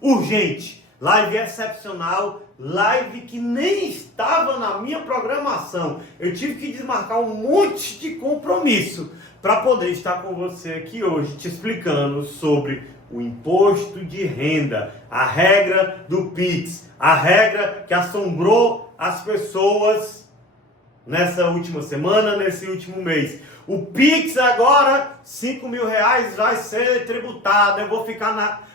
Urgente, live excepcional, live que nem estava na minha programação. Eu tive que desmarcar um monte de compromisso para poder estar com você aqui hoje, te explicando sobre o imposto de renda, a regra do Pix, a regra que assombrou as pessoas nessa última semana, nesse último mês. O Pix agora, R$5.000 vai ser tributado. Eu vou ficar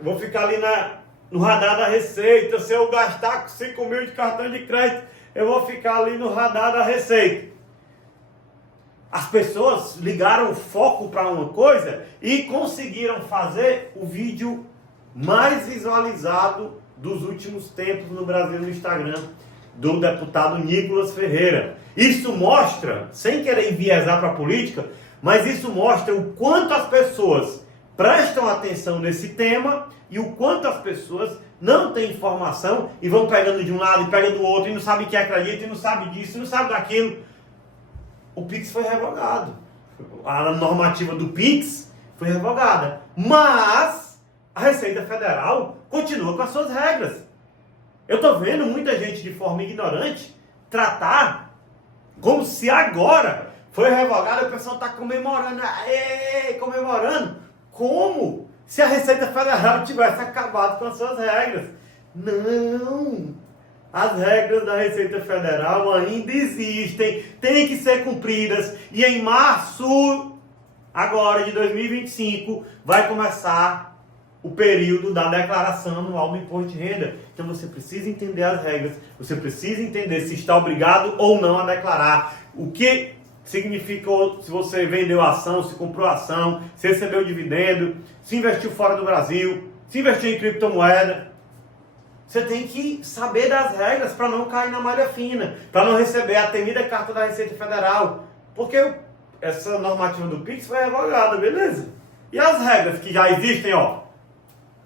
vou ficar ali no radar da Receita. Se eu gastar com 5 mil de cartão de crédito, eu vou ficar ali no radar da Receita. As pessoas ligaram o foco para uma coisa e conseguiram fazer o vídeo mais visualizado dos últimos tempos no Brasil no Instagram, do deputado Nicolas Ferreira. Isso mostra, sem querer enviesar para a política, mas isso mostra o quanto as pessoas prestam atenção nesse tema e o quanto as pessoas não têm informação e vão pegando de um lado e pegando do outro e não sabem que acredita e não sabe disso e não sabe daquilo. O Pix foi revogado. A normativa do Pix foi revogada. Mas a Receita Federal continua com as suas regras. Eu estou vendo muita gente de forma ignorante tratar como se agora foi revogado e o pessoal está comemorando. Aê, comemorando. Como se a Receita Federal tivesse acabado com as suas regras. Não! As regras da Receita Federal ainda existem, têm que ser cumpridas. E em março, agora de 2025, vai começar o período da declaração anual do imposto de renda. Então você precisa entender as regras, você precisa entender se está obrigado ou não a declarar. O que significa se você vendeu ação, se comprou ação, se recebeu dividendo, se investiu fora do Brasil, se investiu em criptomoeda. Você tem que saber das regras para não cair na malha fina, para não receber a temida carta da Receita Federal. Porque essa normativa do Pix foi revogada, beleza? E as regras que já existem, ó,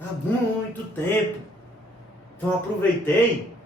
há muito tempo. Então eu aproveitei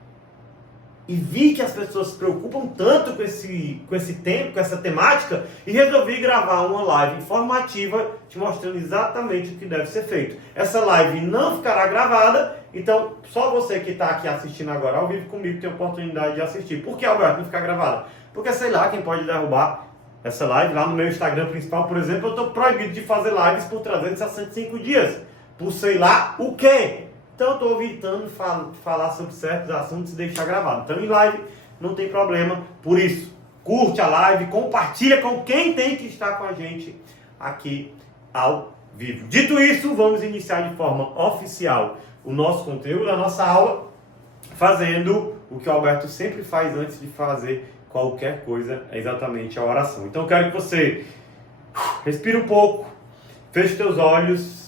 e vi que as pessoas se preocupam tanto com esse tempo, com essa temática, e resolvi gravar uma live informativa te mostrando exatamente o que deve ser feito. Essa live não ficará gravada, então só você que está aqui assistindo agora ao vivo comigo tem a oportunidade de assistir. Por que, Alberto, não ficar gravada? Porque sei lá quem pode derrubar essa live. Lá no meu Instagram principal, por exemplo, eu estou proibido de fazer lives por 365 dias, por sei lá o quê. Então eu estou evitando falar sobre certos assuntos e deixar gravado. Então em live não tem problema. Por isso, curte a live, compartilha com quem tem que estar com a gente aqui ao vivo. Dito isso, vamos iniciar de forma oficial o nosso conteúdo, a nossa aula, fazendo o que o Alberto sempre faz antes de fazer qualquer coisa, é exatamente a oração. Então eu quero que você respire um pouco, feche teus olhos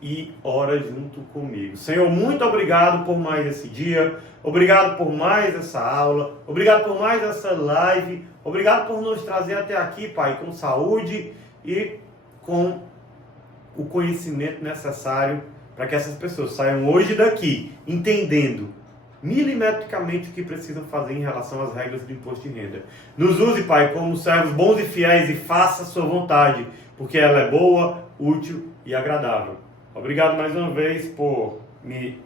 e ora junto comigo. Senhor, muito obrigado por mais esse dia, obrigado por mais essa aula, obrigado por mais essa live, obrigado por nos trazer até aqui, Pai, com saúde e com o conhecimento necessário para que essas pessoas saiam hoje daqui entendendo milimetricamente o que precisam fazer em relação às regras do imposto de renda. Nos use, Pai, como servos bons e fiéis e faça a sua vontade, porque ela é boa, útil e agradável. Obrigado mais uma vez por me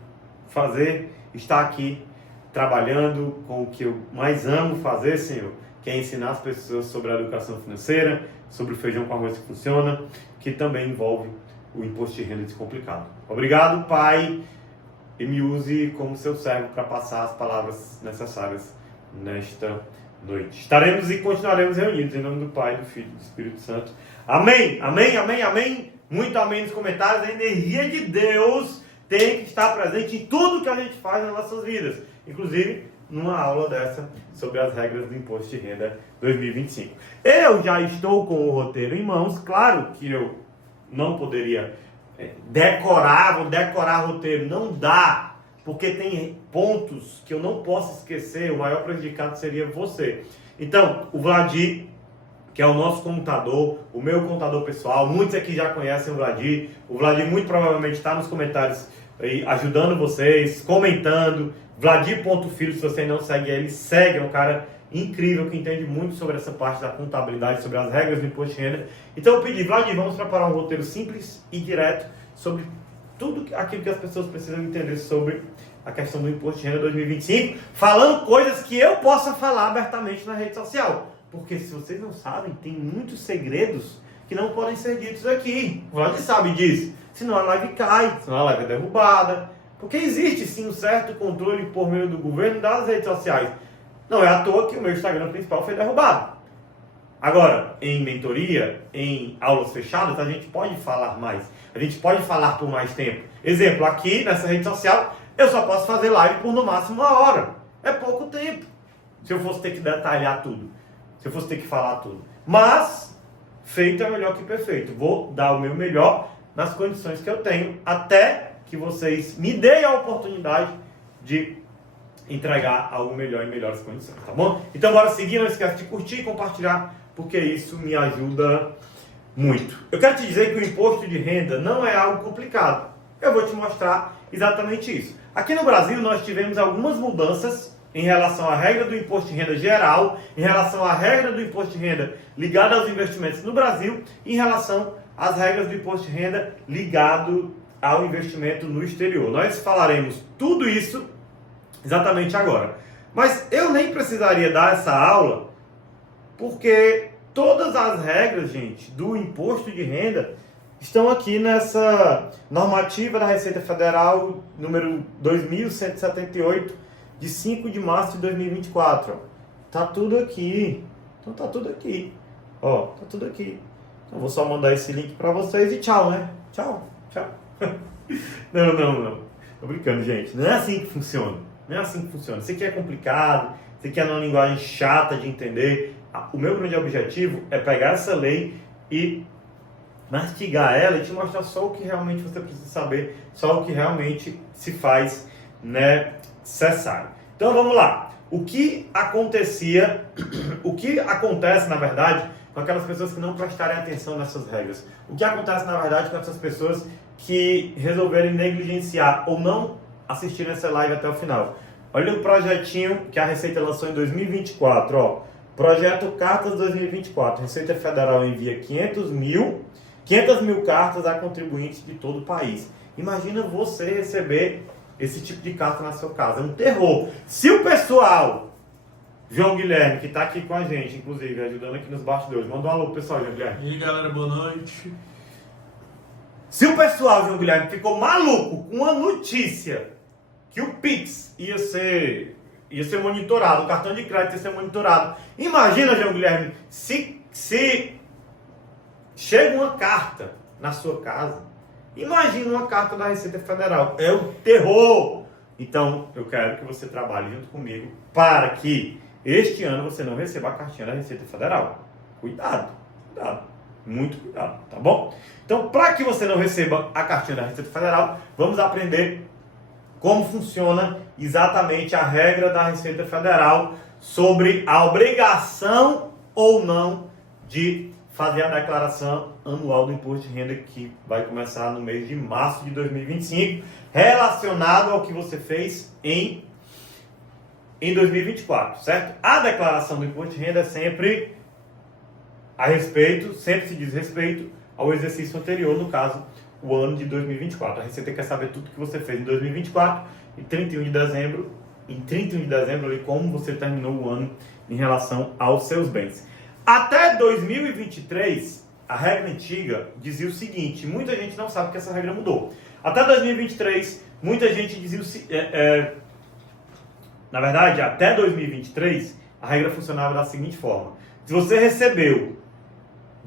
fazer estar aqui trabalhando com o que eu mais amo fazer, Senhor, que é ensinar as pessoas sobre a educação financeira, sobre o feijão com arroz que funciona, que também envolve o imposto de renda descomplicado. Obrigado, Pai, e me use como seu servo para passar as palavras necessárias nesta noite. Estaremos e continuaremos reunidos em nome do Pai, do Filho e do Espírito Santo. Amém, amém, amém, amém. Muito amém nos comentários. A energia de Deus tem que estar presente em tudo que a gente faz nas nossas vidas. Inclusive, numa aula dessa sobre as regras do Imposto de Renda 2025. Eu já estou com o roteiro em mãos. Claro que eu não poderia vou decorar roteiro. Não dá, porque tem pontos que eu não posso esquecer. O maior prejudicado seria você. Então, o Vladir, que é o nosso contador, o meu contador pessoal, muitos aqui já conhecem o Vladir. O Vladir muito provavelmente está nos comentários aí, ajudando vocês, comentando. Vladir.filho, se você não segue ele, segue, é um cara incrível que entende muito sobre essa parte da contabilidade, sobre as regras do imposto de renda. Então eu pedi, Vladir, vamos preparar um roteiro simples e direto sobre tudo aquilo que as pessoas precisam entender sobre a questão do Imposto de Renda 2025, falando coisas que eu possa falar abertamente na rede social. Porque se vocês não sabem, tem muitos segredos que não podem ser ditos aqui. O Vlad sabe disso. Senão a live cai, senão a live é derrubada. Porque existe sim um certo controle por meio do governo das redes sociais. Não é à toa que o meu Instagram principal foi derrubado. Agora, em mentoria, em aulas fechadas, a gente pode falar mais. A gente pode falar por mais tempo. Exemplo, aqui nessa rede social, eu só posso fazer live por no máximo 1 hora. É pouco tempo. Se eu fosse ter que detalhar tudo. Se eu fosse ter que falar tudo. Mas, feito é melhor que perfeito. Vou dar o meu melhor nas condições que eu tenho, até que vocês me deem a oportunidade de entregar algo melhor em melhores condições, tá bom? Então, bora seguir. Não esquece de curtir e compartilhar, porque isso me ajuda muito. Eu quero te dizer que o imposto de renda não é algo complicado. Eu vou te mostrar exatamente isso. Aqui no Brasil, nós tivemos algumas mudanças em relação à regra do imposto de renda geral, em relação à regra do imposto de renda ligada aos investimentos no Brasil, e em relação às regras do imposto de renda ligado ao investimento no exterior. Nós falaremos tudo isso exatamente agora. Mas eu nem precisaria dar essa aula, porque todas as regras, gente, do imposto de renda estão aqui nessa normativa da Receita Federal número 2178, de 5 de março de 2024. Tá tudo aqui. Então tá tudo aqui. Ó, tá tudo aqui. Então vou só mandar esse link para vocês e tchau, né? Tchau, tchau. Não. Tô brincando, gente. Não é assim que funciona. Não é assim que funciona. Isso aqui é complicado. Isso aqui é uma linguagem chata de entender. O meu grande objetivo é pegar essa lei e mastigar ela e te mostrar só o que realmente você precisa saber, só o que realmente se faz necessário. Então vamos lá. O que acontecia, o que acontece na verdade com aquelas pessoas que não prestarem atenção nessas regras? O que acontece na verdade com essas pessoas que resolverem negligenciar ou não assistir essa live até o final? Olha o projetinho que a Receita lançou em 2024, ó. Projeto Cartas 2024. Receita Federal envia 500 mil cartas a contribuintes de todo o país. Imagina você receber esse tipo de carta na sua casa. É um terror. Se o pessoal, João Guilherme, que está aqui com a gente, inclusive, ajudando aqui nos bastidores, manda um alô pro pessoal, João Guilherme. E aí, galera, boa noite. Se o pessoal, João Guilherme, ficou maluco com a notícia que o Pix ia ser monitorado, o cartão de crédito ia ser monitorado. Imagina, João Guilherme, se chega uma carta na sua casa. Imagina uma carta da Receita Federal. É um terror! Então, eu quero que você trabalhe junto comigo para que este ano você não receba a cartinha da Receita Federal. Cuidado, muito cuidado, tá bom? Então, para que você não receba a cartinha da Receita Federal, vamos aprender como funciona exatamente a regra da Receita Federal sobre a obrigação ou não de fazer a declaração anual do imposto de renda, que vai começar no mês de março de 2025, relacionado ao que você fez em 2024, certo? A declaração do imposto de renda é sempre sempre se diz respeito ao exercício anterior, no caso, o ano de 2024. A Receita quer saber tudo que você fez em 2024 e 31 de dezembro, ali, como você terminou o ano em relação aos seus bens. Até 2023, a regra antiga dizia o seguinte, muita gente não sabe que essa regra mudou. Até 2023, muita gente dizia na verdade, até 2023, a regra funcionava da seguinte forma. Se você recebeu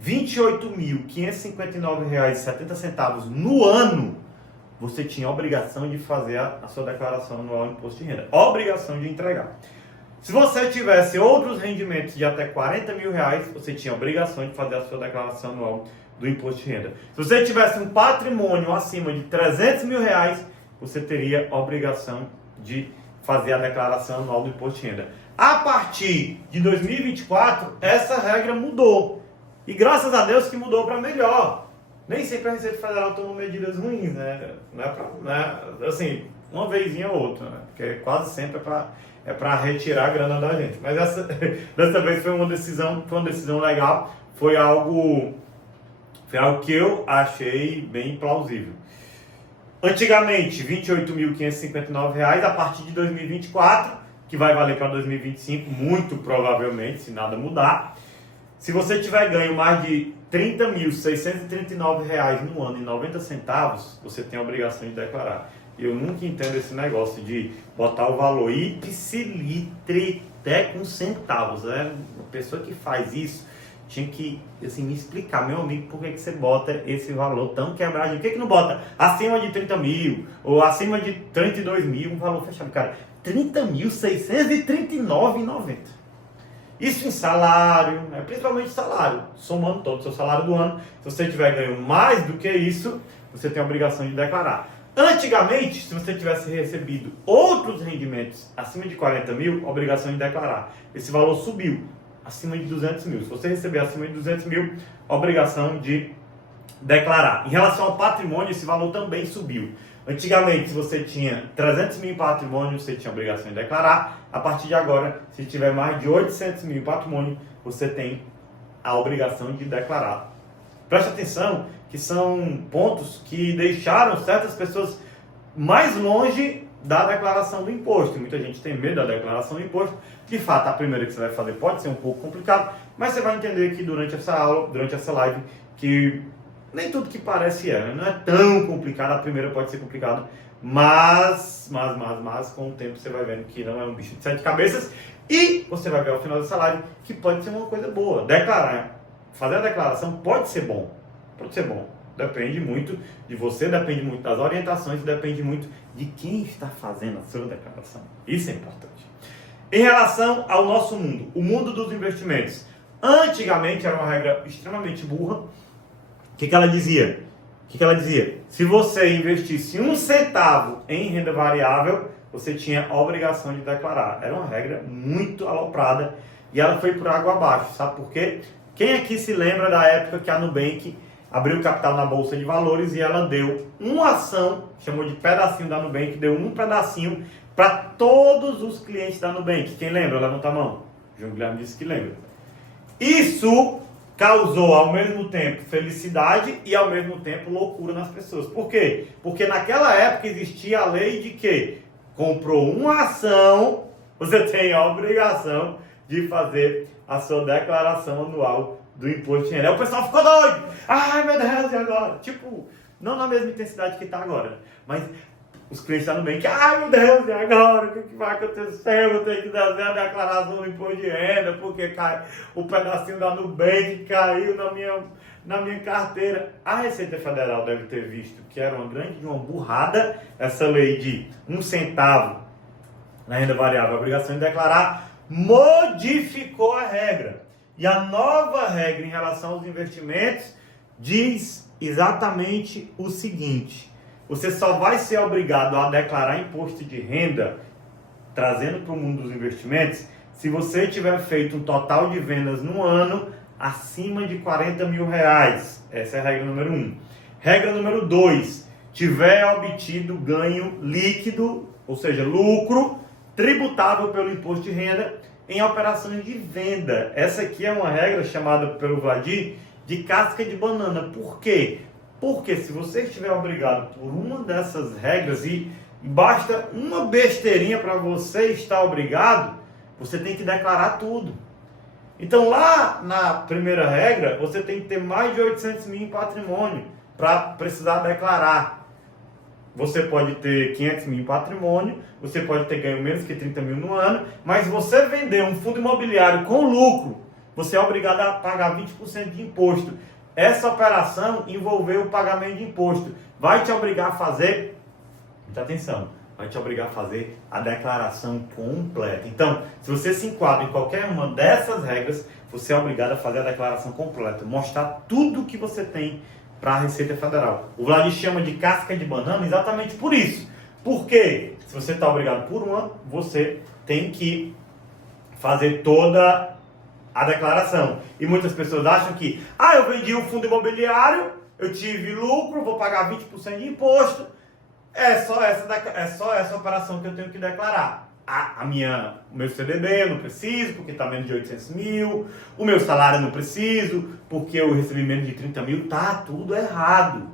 R$ 28.559,70 no ano, você tinha a obrigação de fazer a sua declaração anual de imposto de renda. Obrigação de entregar. Se você tivesse outros rendimentos de até R$40 mil, você tinha a obrigação de fazer a sua declaração anual do imposto de renda. Se você tivesse um patrimônio acima de R$300 mil, você teria a obrigação de fazer a declaração anual do imposto de renda. A partir de 2024, essa regra mudou. E graças a Deus que mudou para melhor. Nem sempre a Receita Federal toma medidas ruins, né? Assim, uma vezinha ou outra, né? Porque quase sempre é para retirar a grana da gente. Mas dessa vez foi uma decisão legal. Foi algo que eu achei bem plausível. Antigamente, R$ 28.559, a partir de 2024, que vai valer para 2025, muito provavelmente, se nada mudar. Se você tiver ganho mais de R$ 30.639 no ano e 90 centavos, você tem a obrigação de declarar. Eu nunca entendo esse negócio de botar o valor ipsilitre até com centavos. Né? Uma pessoa que faz isso tinha que assim, me explicar, meu amigo, por que você bota esse valor tão quebradinho? Por que não bota acima de 30 mil ou acima de 32 mil, um valor fechado? Cara, R$ 30.639,90. Isso em salário, né? Principalmente salário, somando todo o seu salário do ano. Se você tiver ganho mais do que isso, você tem a obrigação de declarar. Antigamente, se você tivesse recebido outros rendimentos acima de 40 mil, obrigação de declarar. Esse valor subiu acima de 200 mil. Se você receber acima de 200 mil, obrigação de declarar. Em relação ao patrimônio, esse valor também subiu. Antigamente, se você tinha 300 mil em patrimônio, você tinha obrigação de declarar. A partir de agora, se tiver mais de 800 mil em patrimônio, você tem a obrigação de declarar. Preste atenção que são pontos que deixaram certas pessoas mais longe da declaração do imposto. Muita gente tem medo da declaração do imposto. De fato, a primeira que você vai fazer pode ser um pouco complicado, mas você vai entender aqui durante essa aula, durante essa live, que nem tudo que parece não é tão complicado. A primeira pode ser complicada, mas com o tempo você vai vendo que não é um bicho de 7 cabeças e você vai ver ao final dessa live que pode ser uma coisa boa. Declarar, fazer a declaração pode ser bom, depende muito de você, depende muito das orientações, depende muito de quem está fazendo a sua declaração. Isso é importante. Em relação ao nosso mundo, o mundo dos investimentos, antigamente era uma regra extremamente burra. O que ela dizia? Se você investisse 1 centavo em renda variável, você tinha a obrigação de declarar. Era uma regra muito aloprada e ela foi por água abaixo. Sabe por quê? Quem aqui se lembra da época que a Nubank abriu capital na Bolsa de Valores e ela deu uma ação, chamou de pedacinho da Nubank, deu um pedacinho para todos os clientes da Nubank? Quem lembra? Levanta a mão. João Guilherme disse que lembra. Isso causou ao mesmo tempo felicidade e ao mesmo tempo loucura nas pessoas. Por quê? Porque naquela época existia a lei de que comprou uma ação, você tem a obrigação de fazer a sua declaração anual do imposto de renda. Aí o pessoal ficou doido. Ai, meu Deus, e agora? Tipo, não na mesma intensidade que está agora, mas os clientes estão bem que, ai meu Deus, e agora? O que vai acontecer? Eu tenho que fazer a declaração do imposto de renda, porque o pedacinho da Nubank caiu na minha carteira. A Receita Federal deve ter visto que era uma burrada essa lei de 1 centavo na renda variável, a obrigação de declarar, modificou a regra. E a nova regra em relação aos investimentos diz exatamente o seguinte: você só vai ser obrigado a declarar imposto de renda, trazendo para o mundo dos investimentos, se você tiver feito um total de vendas no ano acima de 40 mil reais. Essa é a regra número 1. Regra número 2, tiver obtido ganho líquido, ou seja, lucro, tributável pelo imposto de renda em operações de venda. Essa aqui é uma regra chamada pelo Vladir de casca de banana. Por quê? Porque se você estiver obrigado por uma dessas regras e basta uma besteirinha para você estar obrigado, você tem que declarar tudo. Então lá na primeira regra, você tem que ter mais de 800 mil em patrimônio para precisar declarar. Você pode ter 500 mil em patrimônio, você pode ter ganho menos que 30 mil no ano, mas você vender um fundo imobiliário com lucro, você é obrigado a pagar 20% de imposto. Essa operação envolveu o pagamento de imposto. Vai te obrigar a fazer, muita atenção, vai te obrigar a fazer a declaração completa. Então, se você se enquadra em qualquer uma dessas regras, você é obrigado a fazer a declaração completa, mostrar tudo o que você tem para a Receita Federal. O Vladir chama de casca de banana exatamente por isso. Porque se você está obrigado por uma, você tem que fazer toda a declaração. E muitas pessoas acham que, eu vendi um fundo imobiliário, eu tive lucro, vou pagar 20% de imposto, é só essa operação que eu tenho que declarar. O meu CDB eu não preciso, porque está menos de 800 mil, o meu salário eu não preciso, porque eu recebi menos de 30 mil, tá tudo errado.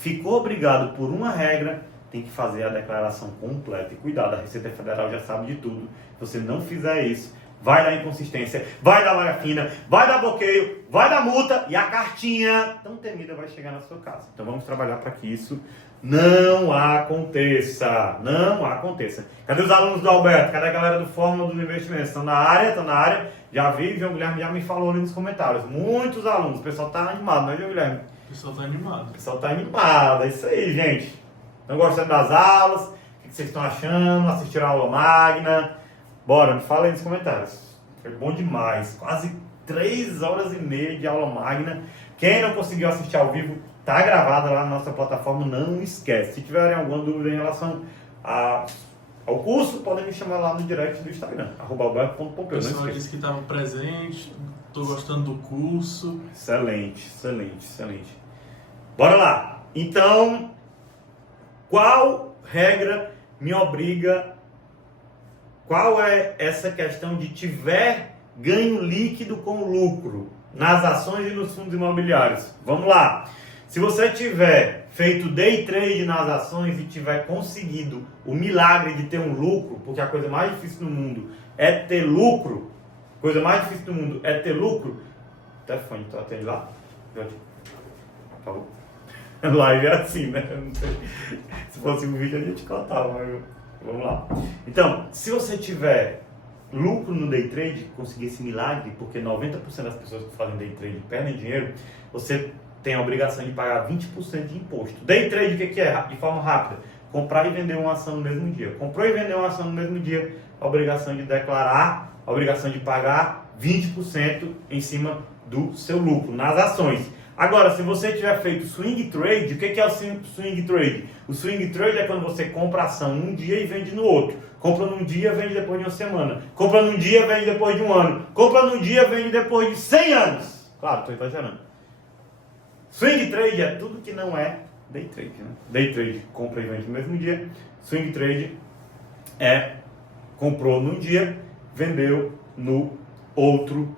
ficou obrigado por uma regra, tem que fazer a declaração completa. E cuidado, a Receita Federal já sabe de tudo. Se você não fizer isso, vai dar inconsistência, vai dar malha fina, vai dar bloqueio, vai dar multa e a cartinha tão temida vai chegar na sua casa. Então vamos trabalhar para que isso não aconteça. Não aconteça. Cadê os alunos do Alberto? Cadê a galera do Fórmula dos Investimentos? Estão na área? Estão na área? Já vi, o João Guilherme já me falou ali nos comentários. Muitos alunos. O pessoal está animado, não é, João Guilherme? O pessoal está animado. O pessoal está animado. É isso aí, gente. Estão gostando das aulas? O que vocês estão achando? Assistiram a aula magna? Bora, me fala aí nos comentários. Foi bom demais. Quase 3 horas e meia de aula magna. Quem não conseguiu assistir ao vivo, tá gravado lá na nossa plataforma, não esquece. Se tiverem alguma dúvida em relação ao curso, podem me chamar lá no direct do Instagram, @alberto.pompeu. O pessoal disse que estava presente, estou gostando do curso. Excelente, excelente, excelente. Bora lá. Então, qual regra me obriga? Qual é essa questão de tiver ganho líquido com lucro nas ações e nos fundos imobiliários? Vamos lá. Se você tiver feito day trade nas ações e tiver conseguido o milagre de ter um lucro, porque a coisa mais difícil do mundo é ter lucro, coisa mais difícil do mundo é ter lucro. Telefone, tu atende lá? Por favor. Live é assim, né? Não sei. Se fosse um vídeo a gente contava, mas vamos lá. Então, se você tiver lucro no day trade, conseguir esse milagre, porque 90% das pessoas que fazem day trade perdem dinheiro, você tem a obrigação de pagar 20% de imposto. Day trade, o que é? De forma rápida, comprar e vender uma ação no mesmo dia. Comprou e vendeu uma ação no mesmo dia, a obrigação de declarar, a obrigação de pagar 20% em cima do seu lucro nas ações. Agora, se você tiver feito swing trade, o que é o swing trade? O swing trade é quando você compra a ação num dia e vende no outro. Compra num dia, vende depois de uma semana. Compra num dia, vende depois de um ano. Compra num dia, vende depois de 100 anos. Claro, estou exagerando. Swing trade é tudo que não é day trade, né? Day trade, compra e vende no mesmo dia. Swing trade é comprou num dia, vendeu no outro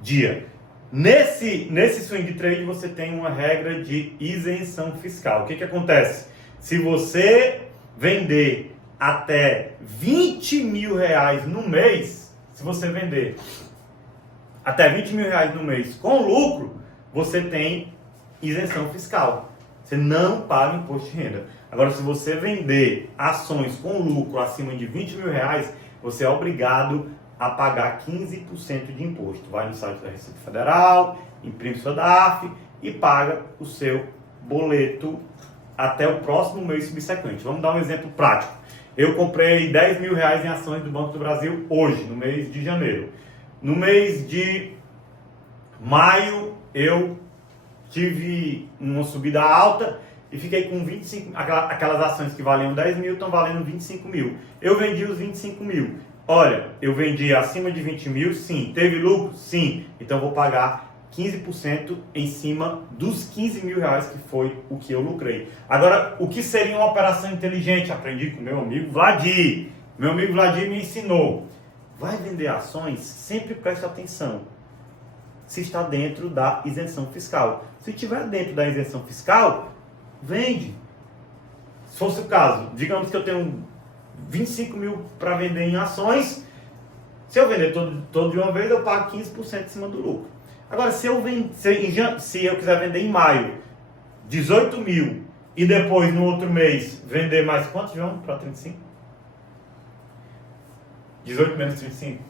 dia. Nesse swing trade você tem uma regra de isenção fiscal. O que acontece? Se você vender até 20 mil reais no mês, se você vender até 20 mil reais no mês com lucro, você tem isenção fiscal. Você não paga imposto de renda. Agora, se você vender ações com lucro acima de 20 mil reais, você é obrigado a pagar 15% de imposto. Vai no site da Receita Federal, imprime sua DARF e paga o seu boleto até o próximo mês subsequente. Vamos dar um exemplo prático. Eu comprei 10 mil reais em ações do Banco do Brasil hoje, no mês de janeiro. No mês de maio, eu tive uma subida alta e fiquei com 25, aquelas ações que valiam 10 mil estão valendo 25 mil. Eu vendi os 25 mil. Olha, eu vendi acima de 20 mil, sim. Teve lucro? Sim. Então vou pagar 15% em cima dos 15 mil reais que foi o que eu lucrei. Agora, o que seria uma operação inteligente? Aprendi com meu amigo Vladir. Meu amigo Vladir me ensinou. Vai vender ações, sempre preste atenção se está dentro da isenção fiscal. Se estiver dentro da isenção fiscal, vende. Se fosse o caso, digamos que eu tenho 25 mil para vender em ações, se eu vender todo de uma vez, eu pago 15% em cima do lucro. Agora, se eu quiser vender em maio 18 mil e depois no outro mês vender mais quanto, João, para 35? 18 menos 35?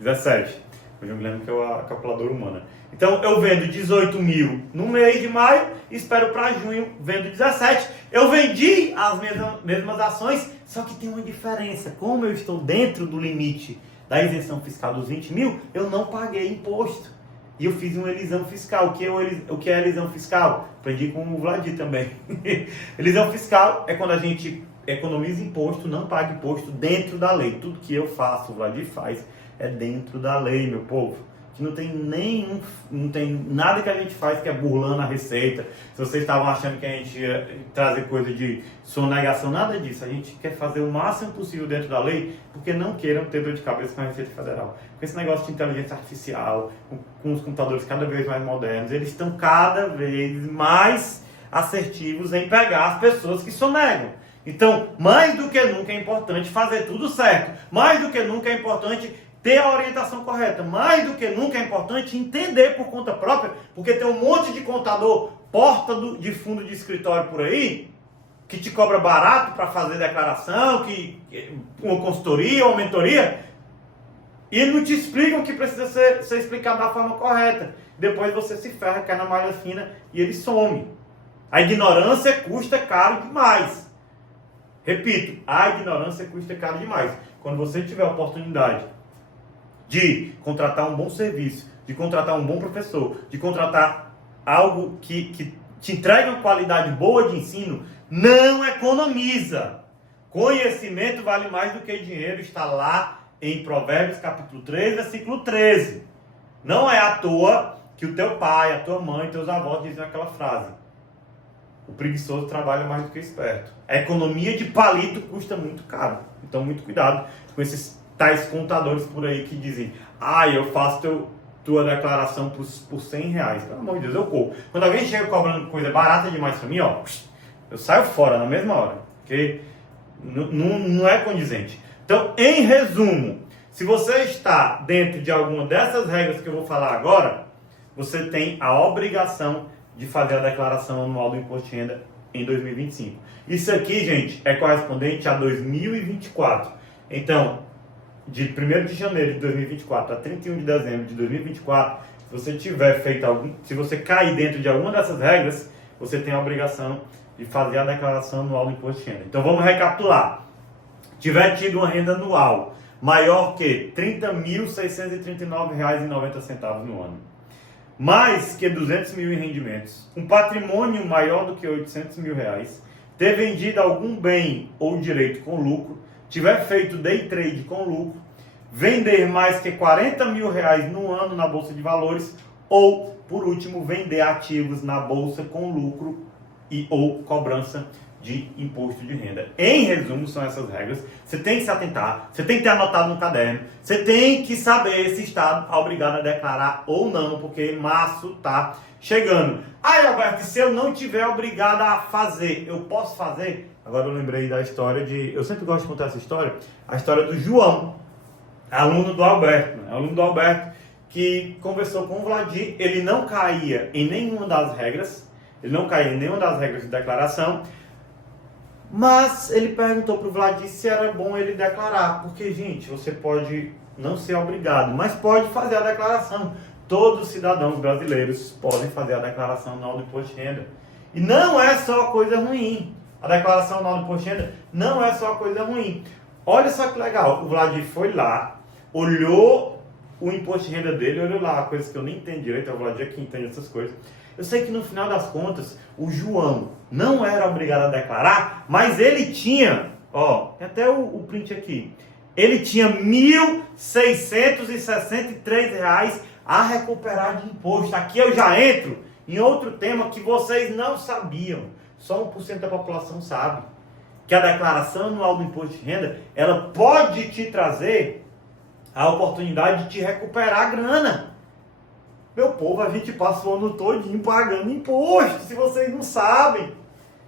17. O João Guilherme que é a calculadora humana. Então, eu vendo 18 mil no mês de maio, espero para junho, vendo 17. Eu vendi as mesmas ações, só que tem uma diferença. Como eu estou dentro do limite da isenção fiscal dos 20 mil, eu não paguei imposto. E eu fiz uma elisão fiscal. O que é elisão fiscal? Aprendi com o Vladir também. Elisão fiscal é quando a gente economiza imposto, não paga imposto dentro da lei. Tudo que eu faço, o Vladir faz, é dentro da lei, meu povo. Que não tem nada que a gente faz que é burlando a receita. Se vocês estavam achando que a gente ia trazer coisa de sonegação, nada disso. A gente quer fazer o máximo possível dentro da lei, porque não queiram ter dor de cabeça com a Receita Federal. Com esse negócio de inteligência artificial, com os computadores cada vez mais modernos, eles estão cada vez mais assertivos em pegar as pessoas que sonegam. Então, mais do que nunca é importante fazer tudo certo. Mais do que nunca é importante ter a orientação correta. Mais do que nunca é importante entender por conta própria, porque tem um monte de contador de fundo de escritório por aí, que te cobra barato para fazer declaração, uma consultoria, uma mentoria, e não te explicam que precisa ser explicado da forma correta. Depois você se ferra, cai na malha fina e ele some. A ignorância custa caro demais. Repito, a ignorância custa caro demais. Quando você tiver a oportunidade de contratar um bom serviço, de contratar um bom professor, de contratar algo que te entregue uma qualidade boa de ensino, não economiza. Conhecimento vale mais do que dinheiro, está lá em Provérbios capítulo 3, versículo 13. Não é à toa que o teu pai, a tua mãe, teus avós dizem aquela frase: o preguiçoso trabalha mais do que o esperto. A economia de palito custa muito caro. Então, muito cuidado com esses tais contadores por aí que dizem: eu faço tua declaração por R$100. Pelo amor de Deus, eu corro. Quando alguém chega cobrando coisa barata demais para mim, eu saio fora na mesma hora. Porque não é condizente. Então, em resumo, se você está dentro de alguma dessas regras que eu vou falar agora, você tem a obrigação de fazer a declaração anual do imposto de renda em 2025. Isso aqui, gente, é correspondente a 2024. Então, de 1º de janeiro de 2024 a 31 de dezembro de 2024, se você tiver feito se você cair dentro de alguma dessas regras, você tem a obrigação de fazer a declaração anual do imposto de renda. Então, vamos recapitular. Tiver tido uma renda anual maior que R$ 30.639,90 no ano, mais que 200 mil em rendimentos, um patrimônio maior do que R$800 mil, ter vendido algum bem ou direito com lucro, tiver feito day trade com lucro, vender mais que R$40 mil no ano na Bolsa de Valores, ou, por último, vender ativos na Bolsa com lucro ou cobrança de imposto de renda. Em resumo, são essas regras. Você tem que se atentar, você tem que ter anotado no caderno, você tem que saber se está obrigado a declarar ou não, porque março está chegando. Alberto, se eu não tiver obrigado a fazer, eu posso fazer? Agora eu lembrei da história eu sempre gosto de contar essa história, a história do João, aluno do Alberto, aluno do Alberto, que conversou com o Vladir. Ele não caía em nenhuma das regras, de declaração, mas ele perguntou para o Vladir se era bom ele declarar, porque, gente, você pode não ser obrigado, mas pode fazer a declaração. Todos os cidadãos brasileiros podem fazer a declaração anual do imposto de renda. E não é só coisa ruim. A declaração anual do imposto de renda não é só coisa ruim. Olha só que legal, o Vladir foi lá, olhou o imposto de renda dele, olhou lá, coisas que eu nem entendo direito, é o Vladir que entende essas coisas. Eu sei que no final das contas, o João não era obrigado a declarar, mas ele tinha, tem até o print aqui, ele tinha R$ 1.663 a recuperar de imposto. Aqui eu já entro em outro tema que vocês não sabiam, só 1% da população sabe, que a declaração anual do imposto de renda, ela pode te trazer a oportunidade de te recuperar a grana. Meu povo, a gente passa o ano todinho pagando imposto, se vocês não sabem.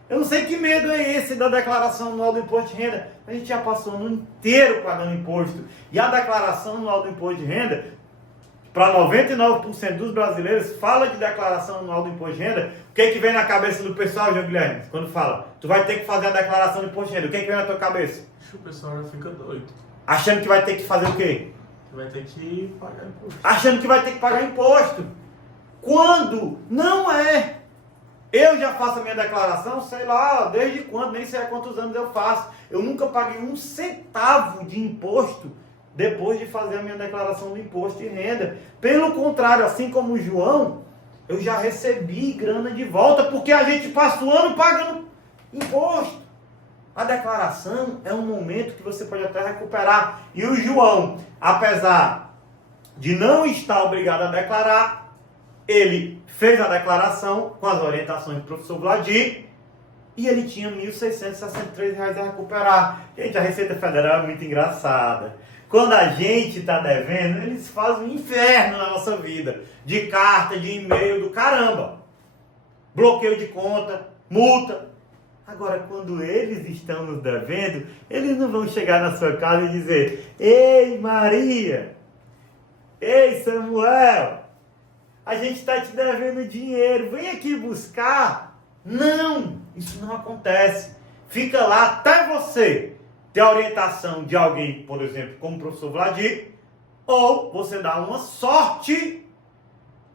Eu não sei que medo é esse da declaração anual do imposto de renda. A gente já passou o ano inteiro pagando imposto. E a declaração anual do imposto de renda, para 99% dos brasileiros, fala de declaração anual do imposto de renda. O que é que vem na cabeça do pessoal, João Guilherme? Quando fala, tu vai ter que fazer a declaração do imposto de renda. O que é que vem na tua cabeça? O pessoal já fica doido. Achando que vai ter que fazer o quê? Vai ter que pagar imposto. Achando que vai ter que pagar imposto. Quando não é. Eu já faço a minha declaração, sei lá, desde quando, nem sei há quantos anos eu faço. Eu nunca paguei um centavo de imposto depois de fazer a minha declaração do imposto de renda. Pelo contrário, assim como o João, eu já recebi grana de volta, porque a gente passa o ano pagando imposto. A declaração é um momento que você pode até recuperar. E o João, apesar de não estar obrigado a declarar, ele fez a declaração com as orientações do professor Vladir e ele tinha R$ 1.663 a recuperar. Gente, a Receita Federal é muito engraçada. Quando a gente está devendo, eles fazem um inferno na nossa vida. De carta, de e-mail, do caramba. Bloqueio de conta. multa. Agora, quando eles estão nos devendo, eles não vão chegar na sua casa e dizer: ei, Maria, ei, Samuel, a gente está te devendo dinheiro, vem aqui buscar. Não, isso não acontece. Fica lá até você ter a orientação de alguém, por exemplo, como o professor Vladir, ou você dá uma sorte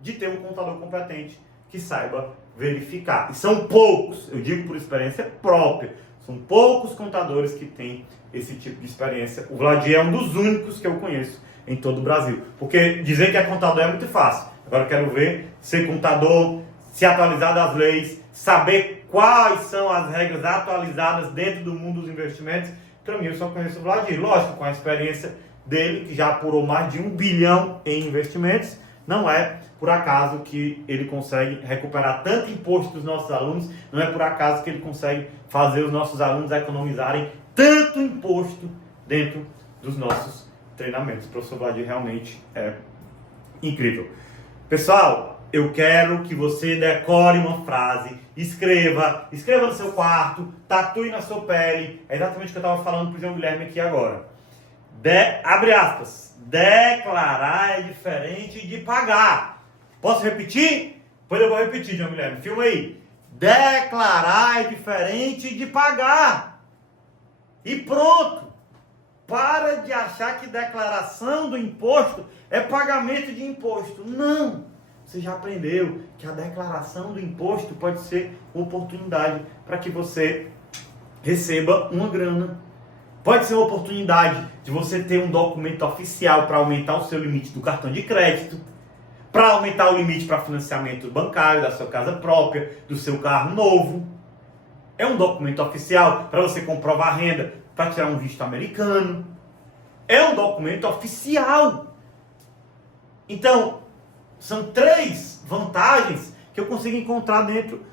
de ter um contador competente que saiba verificar. E são poucos, eu digo por experiência própria, são poucos contadores que têm esse tipo de experiência. O Vladir é um dos únicos que eu conheço em todo o Brasil. Porque dizer que é contador é muito fácil. Agora eu quero ver ser contador, se atualizar das leis, saber quais são as regras atualizadas dentro do mundo dos investimentos. Para mim, eu só conheço o Vladir. Lógico, com a experiência dele, que já apurou mais de 1 bilhão em investimentos, não é por acaso que ele consegue recuperar tanto imposto dos nossos alunos, não é por acaso que ele consegue fazer os nossos alunos economizarem tanto imposto dentro dos nossos treinamentos. O professor Vladir realmente é incrível. Pessoal, eu quero que você decore uma frase, escreva no seu quarto, tatue na sua pele. É exatamente o que eu estava falando para o João Guilherme aqui agora. Abre aspas. Declarar é diferente de pagar. Posso repetir? Pois eu vou repetir, João Guilherme. Filma aí. Declarar é diferente de pagar. E pronto. Para de achar que declaração do imposto é pagamento de imposto. Não. Você já aprendeu que a declaração do imposto pode ser uma oportunidade para que você receba uma grana. Pode ser uma oportunidade de você ter um documento oficial para aumentar o seu limite do cartão de crédito, para aumentar o limite para financiamento bancário da sua casa própria, do seu carro novo. É um documento oficial para você comprovar a renda, para tirar um visto americano. É um documento oficial. Então, são 3 vantagens que eu consigo encontrar dentro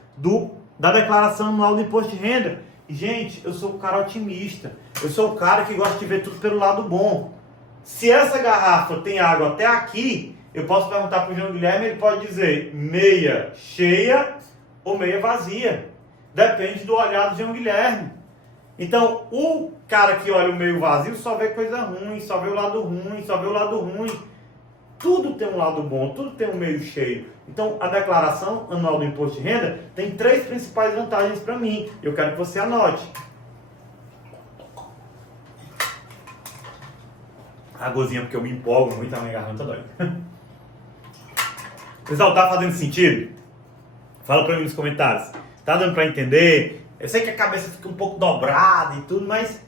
da declaração anual do imposto de renda. E, gente, eu sou um cara otimista. Eu sou o cara que gosta de ver tudo pelo lado bom. Se essa garrafa tem água até aqui, eu posso perguntar para o João Guilherme, ele pode dizer meia cheia ou meia vazia. Depende do olhar do João Guilherme. Então, o cara que olha o meio vazio só vê coisa ruim, só vê o lado ruim, só vê o lado ruim. Tudo tem um lado bom, tudo tem um meio cheio. Então, a declaração anual do imposto de renda tem 3 principais vantagens para mim. Eu quero que você anote. Águazinha, porque eu me empolgo muito, a minha garganta dói. Pessoal, tá fazendo sentido? Fala para mim nos comentários. Tá dando para entender? Eu sei que a cabeça fica um pouco dobrada e tudo, mas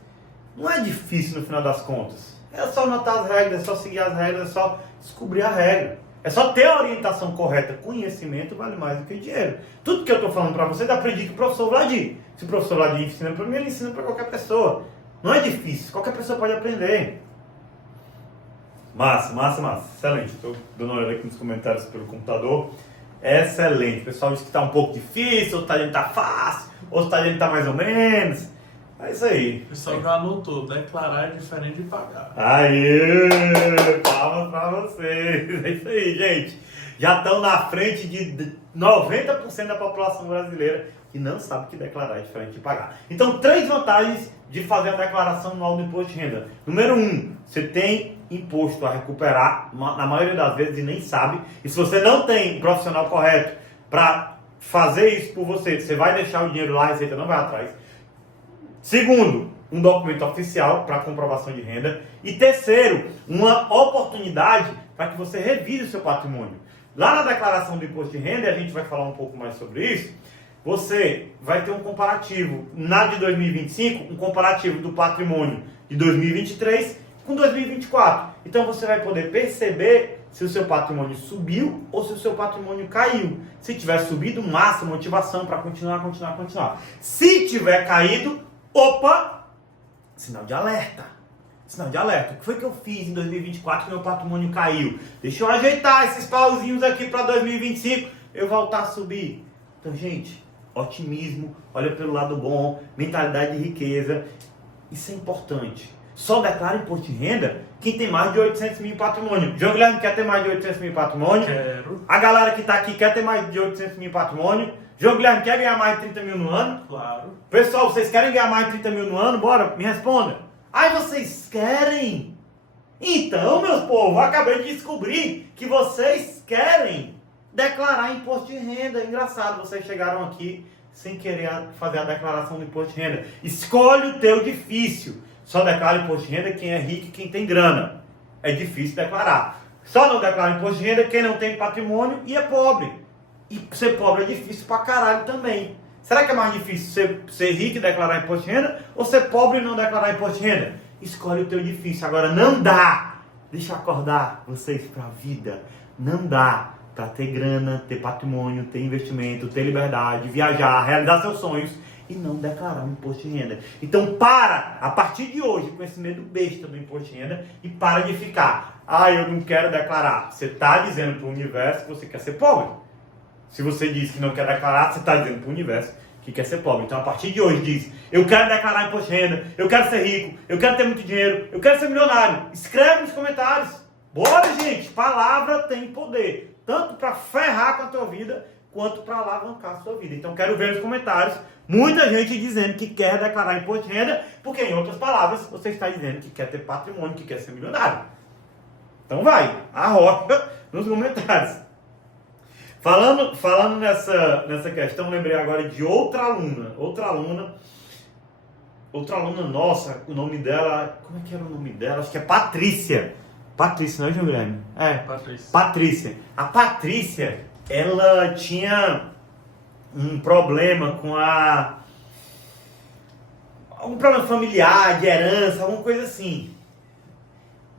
não é difícil no final das contas. É só anotar as regras, é só seguir as regras, é só descobrir a regra. É só ter a orientação correta. Conhecimento vale mais do que dinheiro. Tudo que eu estou falando para vocês, aprendi com o professor Vladir. Se o professor Vladir ensina para mim, ele ensina para qualquer pessoa. Não é difícil, qualquer pessoa pode aprender. Massa. Excelente. Estou dando uma olhada aqui nos comentários pelo computador. Excelente. O pessoal diz que está um pouco difícil, ou está dizendo que está fácil, ou está dizendo que está mais ou menos. É isso aí. O pessoal já anotou, declarar é diferente de pagar. Aê! Palmas pra vocês. É isso aí, gente. Já estão na frente de 90% da população brasileira que não sabe que declarar é diferente de pagar. Então, 3 vantagens de fazer a declaração anual do imposto de renda. Número 1, você tem imposto a recuperar, na maioria das vezes, e nem sabe. E se você não tem um profissional correto para fazer isso por você, você vai deixar o dinheiro lá, a Receita não vai atrás. Segundo, um documento oficial para comprovação de renda. E terceiro, uma oportunidade para que você revise o seu patrimônio. Lá na declaração do imposto de renda, e a gente vai falar um pouco mais sobre isso, você vai ter um comparativo, na de 2025, um comparativo do patrimônio de 2023 com 2024. Então você vai poder perceber se o seu patrimônio subiu ou se o seu patrimônio caiu. Se tiver subido, massa, motivação para continuar. Se tiver caído, opa, sinal de alerta. Sinal de alerta. O que foi que eu fiz em 2024 que meu patrimônio caiu? Deixa eu ajeitar esses pauzinhos aqui para 2025, eu voltar a subir. Então, gente, otimismo, olha pelo lado bom, mentalidade de riqueza. Isso é importante. Só declara imposto de renda quem tem mais de 800 mil em patrimônio. João Guilherme quer ter mais de 800 mil em patrimônio? Quero. A galera que está aqui quer ter mais de 800 mil em patrimônio? João Guilherme, quer ganhar mais de 30 mil no ano? Claro. Pessoal, vocês querem ganhar mais de 30 mil no ano? Bora, me responda. Ai, vocês querem? Então, meus povos, eu acabei de descobrir que vocês querem declarar imposto de renda. Engraçado, vocês chegaram aqui sem querer fazer a declaração do imposto de renda. Escolhe o teu difícil. Só declara imposto de renda quem é rico e quem tem grana. É difícil declarar. Só não declara imposto de renda quem não tem patrimônio e é pobre. E ser pobre é difícil pra caralho também. Será que é mais difícil ser rico e declarar imposto de renda? Ou ser pobre e não declarar imposto de renda? Escolhe o teu difícil. Agora, não dá. Deixa eu acordar vocês pra vida. Não dá pra ter grana, ter patrimônio, ter investimento, ter liberdade, viajar, realizar seus sonhos e não declarar um imposto de renda. Então para, a partir de hoje, com esse medo besta do imposto de renda e para de ficar. Ah, eu não quero declarar. Você está dizendo para o universo que você quer ser pobre. Se você diz que não quer declarar, você está dizendo para o universo que quer ser pobre. Então a partir de hoje diz, eu quero declarar imposto de renda, eu quero ser rico, eu quero ter muito dinheiro, eu quero ser milionário. Escreve nos comentários. Bora, gente! Palavra tem poder. Tanto para ferrar com a tua vida, quanto para alavancar a sua vida. Então quero ver nos comentários muita gente dizendo que quer declarar imposto de renda, porque em outras palavras, você está dizendo que quer ter patrimônio, que quer ser milionário. Então vai, arrocha nos comentários. Falando nessa questão, lembrei agora de outra aluna nossa, o nome dela, como é que era o nome dela? Acho que é Patrícia. Patrícia, não é, João Guilherme? É, Patrícia. A Patrícia, ela tinha um problema com um problema familiar, de herança, alguma coisa assim.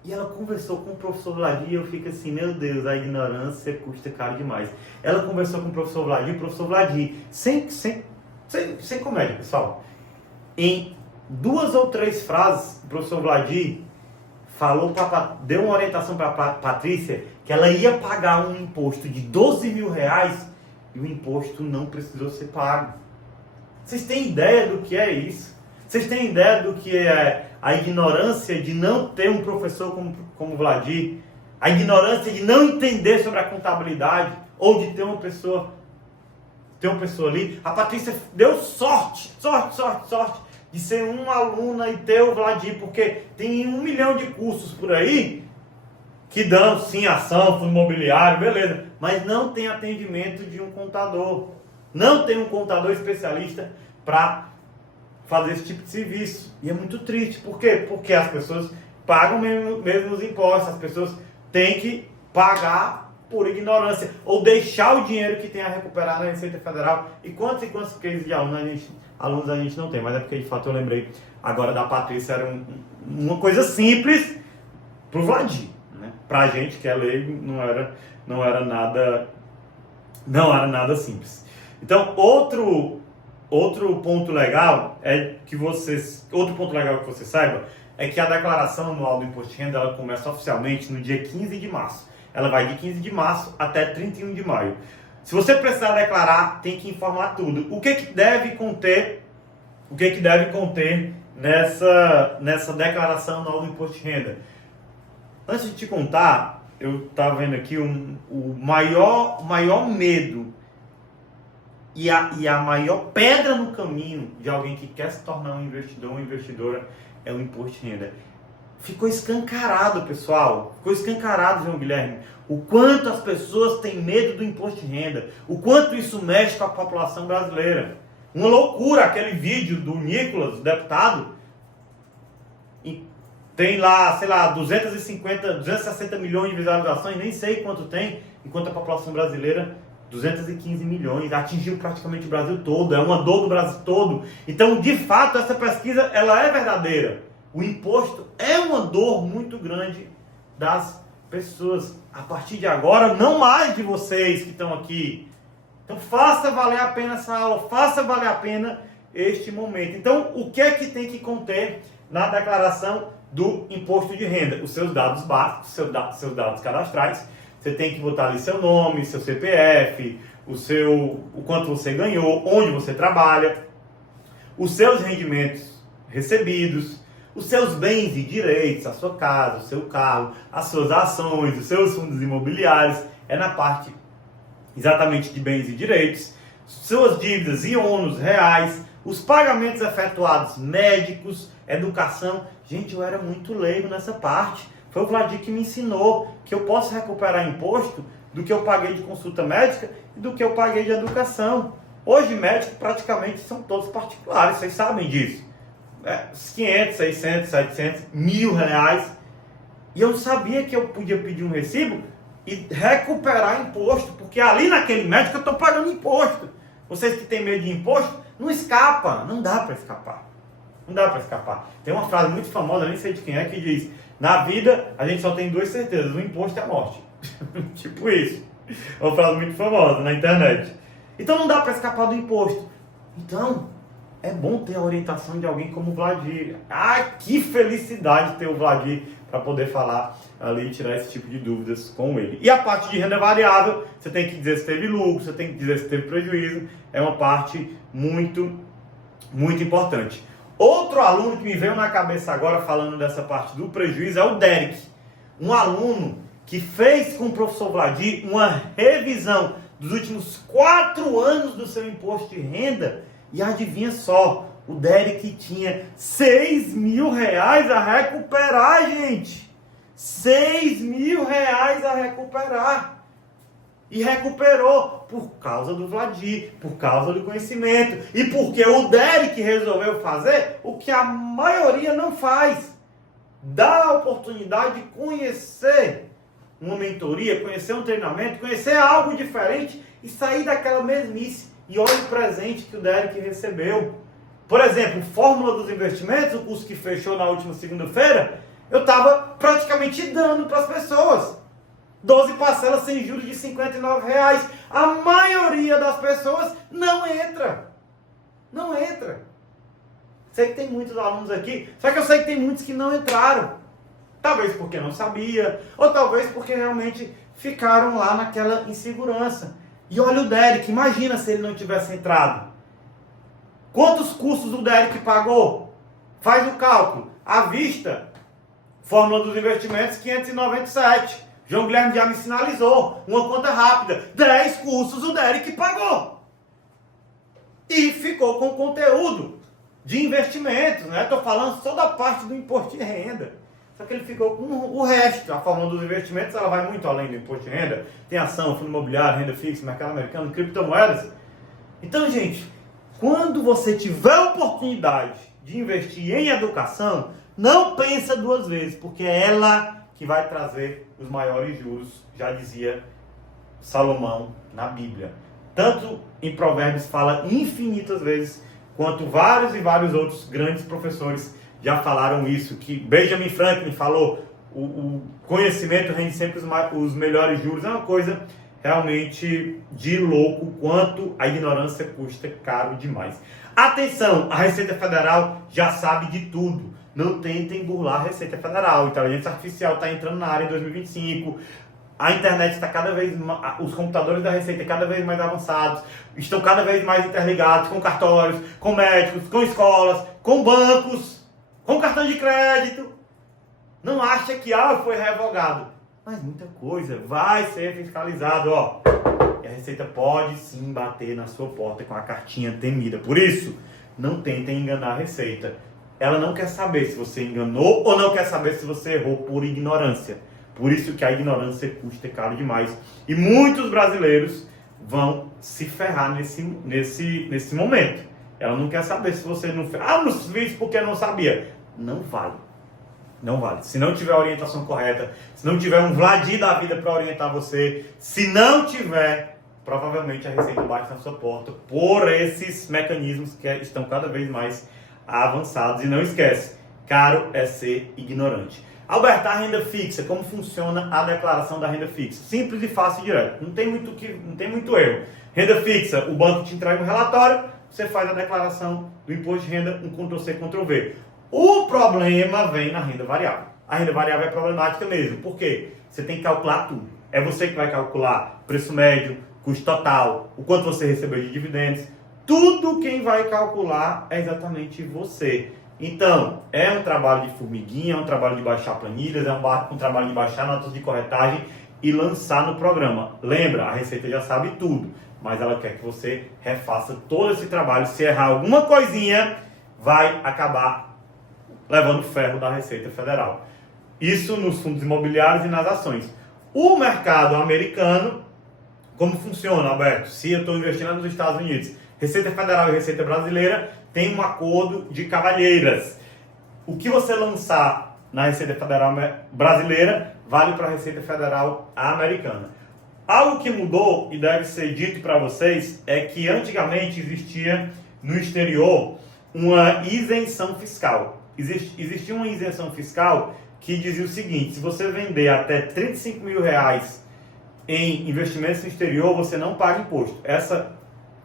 E ela conversou com o professor Vladir e eu fico assim, meu Deus, a ignorância custa caro demais. Ela conversou com o professor Vladir, sem comédia, pessoal. Em 2 ou 3 frases, o professor Vladir deu uma orientação para a Patrícia que ela ia pagar um imposto de 12 mil reais e o imposto não precisou ser pago. Vocês têm ideia do que é isso? Vocês têm ideia do que é a ignorância de não ter um professor como Vladir? A ignorância de não entender sobre a contabilidade ou de ter uma pessoa ali? A Patrícia deu sorte de ser uma aluna e ter o Vladir, porque tem 1 milhão de cursos por aí que dão sim ação, fundo imobiliário, beleza, mas não tem atendimento de um contador. Não tem um contador especialista para fazer esse tipo de serviço. E é muito triste. Por quê? Porque as pessoas pagam mesmo os impostos, as pessoas têm que pagar por ignorância, ou deixar o dinheiro que tem a recuperar na Receita Federal. E quantos cases de alunos a gente não tem, mas é porque de fato eu lembrei agora da Patrícia, era uma coisa simples pro Vladir, né? Pra gente que é leigo não era nada simples. Então, outro ponto legal que você saiba é que a declaração anual do imposto de renda ela começa oficialmente no dia 15 de março. Ela vai de 15 de março até 31 de maio. Se você precisar declarar, tem que informar tudo. O que deve conter nessa declaração anual do imposto de renda? Antes de te contar, eu estava vendo aqui o maior medo e a maior pedra no caminho de alguém que quer se tornar um investidor ou investidora é o imposto de renda. Ficou escancarado, pessoal. Ficou escancarado, João Guilherme. O quanto as pessoas têm medo do imposto de renda. O quanto isso mexe com a população brasileira. Uma loucura aquele vídeo do Nicolas, o deputado. E tem lá, 260 milhões de visualizações, nem sei quanto tem, enquanto a população brasileira 215 milhões, atingiu praticamente o Brasil todo, é uma dor do Brasil todo. Então, de fato, essa pesquisa ela é verdadeira. O imposto é uma dor muito grande das pessoas. A partir de agora, não mais de vocês que estão aqui. Então, faça valer a pena essa aula, faça valer a pena este momento. Então, o que é que tem que conter na declaração do imposto de renda? Os seus dados básicos, seus dados cadastrais. Você tem que botar ali seu nome, seu CPF, o quanto você ganhou, onde você trabalha, os seus rendimentos recebidos, os seus bens e direitos, a sua casa, o seu carro, as suas ações, os seus fundos imobiliários. É na parte exatamente de bens e direitos. suas dívidas e ônus reais, os pagamentos efetuados, médicos, educação. Gente, eu era muito leigo nessa parte. Foi o Vladir que me ensinou que eu posso recuperar imposto do que eu paguei de consulta médica e do que eu paguei de educação. Hoje, médicos praticamente são todos particulares, vocês sabem disso. 500, 600, 700, R$1.000. E eu sabia que eu podia pedir um recibo e recuperar imposto, porque ali naquele médico eu estou pagando imposto. Vocês que têm medo de imposto, não escapa, não dá para escapar. Não dá para escapar. Tem uma frase muito famosa, nem sei de quem é, que diz: na vida a gente só tem duas certezas, o imposto e a morte. Tipo isso. É uma frase muito famosa na internet. Então não dá para escapar do imposto. Então, é bom ter a orientação de alguém como o Vladir. Ah, que felicidade ter o Vladir para poder falar ali e tirar esse tipo de dúvidas com ele. E a parte de renda variável, você tem que dizer se teve lucro, você tem que dizer se teve prejuízo. É uma parte muito, muito importante. Outro aluno que me veio na cabeça agora falando dessa parte do prejuízo é o Derek. Um aluno que fez com o professor Vladir uma revisão dos últimos 4 anos do seu imposto de renda. E adivinha só, o Derek tinha R$6.000 a recuperar, gente. R$6.000 a recuperar. E recuperou por causa do Vladir, por causa do conhecimento. E porque o Derek resolveu fazer o que a maioria não faz. Dar a oportunidade de conhecer uma mentoria, conhecer um treinamento, conhecer algo diferente e sair daquela mesmice. E olha o presente que o Derek recebeu. Por exemplo, Fórmula dos Investimentos, o curso que fechou na última segunda-feira, eu estava praticamente dando para as pessoas. 12 parcelas sem juros de R$59. A maioria das pessoas não entra. Não entra. Sei que tem muitos alunos aqui, só que eu sei que tem muitos que não entraram. Talvez porque não sabia, ou talvez porque realmente ficaram lá naquela insegurança. E olha o Derek, imagina se ele não tivesse entrado. Quantos cursos o Derek pagou? Faz o cálculo. À vista, Fórmula dos Investimentos, 597. João Guilherme já me sinalizou. Uma conta rápida. 10 cursos o Derek pagou. E ficou com conteúdo de investimentos, né? Estou falando só da parte do imposto de renda. Só que ele ficou com o resto. A Fórmula dos Investimentos, ela vai muito além do imposto de renda. Tem ação, fundo imobiliário, renda fixa, mercado americano, criptomoedas. Então, gente, quando você tiver a oportunidade de investir em educação, não pensa 2 vezes, porque é ela que vai trazer os maiores juros, já dizia Salomão na Bíblia. Tanto em Provérbios fala infinitas vezes, quanto vários e vários outros grandes professores já falaram isso, que Benjamin Franklin falou, o conhecimento rende sempre os melhores juros. É uma coisa realmente de louco, quanto a ignorância custa caro demais. Atenção, a Receita Federal já sabe de tudo. Não tentem burlar a Receita Federal. A inteligência artificial está entrando na área em 2025. A internet está cada vez mais... Os computadores da Receita cada vez mais avançados. Estão cada vez mais interligados com cartórios, com médicos, com escolas, com bancos, com cartão de crédito. Não acha que foi revogado. Mas muita coisa vai ser fiscalizado, ó. E a Receita pode sim bater na sua porta com a cartinha temida. Por isso, não tentem enganar a Receita. Ela não quer saber se você enganou ou não quer saber se você errou por ignorância. Por isso que a ignorância custa caro demais. E muitos brasileiros vão se ferrar nesse momento. Ela não quer saber se você não fez. Não fiz porque não sabia. Não vale. Não vale. Se não tiver a orientação correta, se não tiver um Vladir da vida para orientar você, se não tiver, provavelmente a Receita bate na sua porta por esses mecanismos que estão cada vez mais avançados. E não esquece, caro é ser ignorante. Albertar renda fixa, como funciona a declaração da renda fixa? Simples e fácil e direto. Não tem muito erro. Renda fixa, o banco te entrega um relatório, você faz a declaração do imposto de renda, um Ctrl+C, Ctrl+V. O problema vem na renda variável. A renda variável é problemática mesmo. Por quê? Você tem que calcular tudo. É você que vai calcular preço médio, custo total, o quanto você recebeu de dividendos. Tudo quem vai calcular é exatamente você. Então, é um trabalho de formiguinha, é um trabalho de baixar planilhas, é um trabalho de baixar notas de corretagem e lançar no programa. Lembra, a Receita já sabe tudo. mas ela quer que você refaça todo esse trabalho. Se errar alguma coisinha, vai acabar levando ferro da Receita Federal. Isso nos fundos imobiliários e nas ações. O mercado americano, como funciona, Alberto? Se eu estou investindo nos Estados Unidos, Receita Federal e Receita Brasileira tem um acordo de cavalheiras. O que você lançar na Receita Federal Brasileira vale para a Receita Federal americana. Algo que mudou e deve ser dito para vocês é que antigamente existia no exterior uma isenção fiscal. Existia uma isenção fiscal que dizia o seguinte: se você vender até 35 mil reais em investimentos no exterior, você não paga imposto. Essa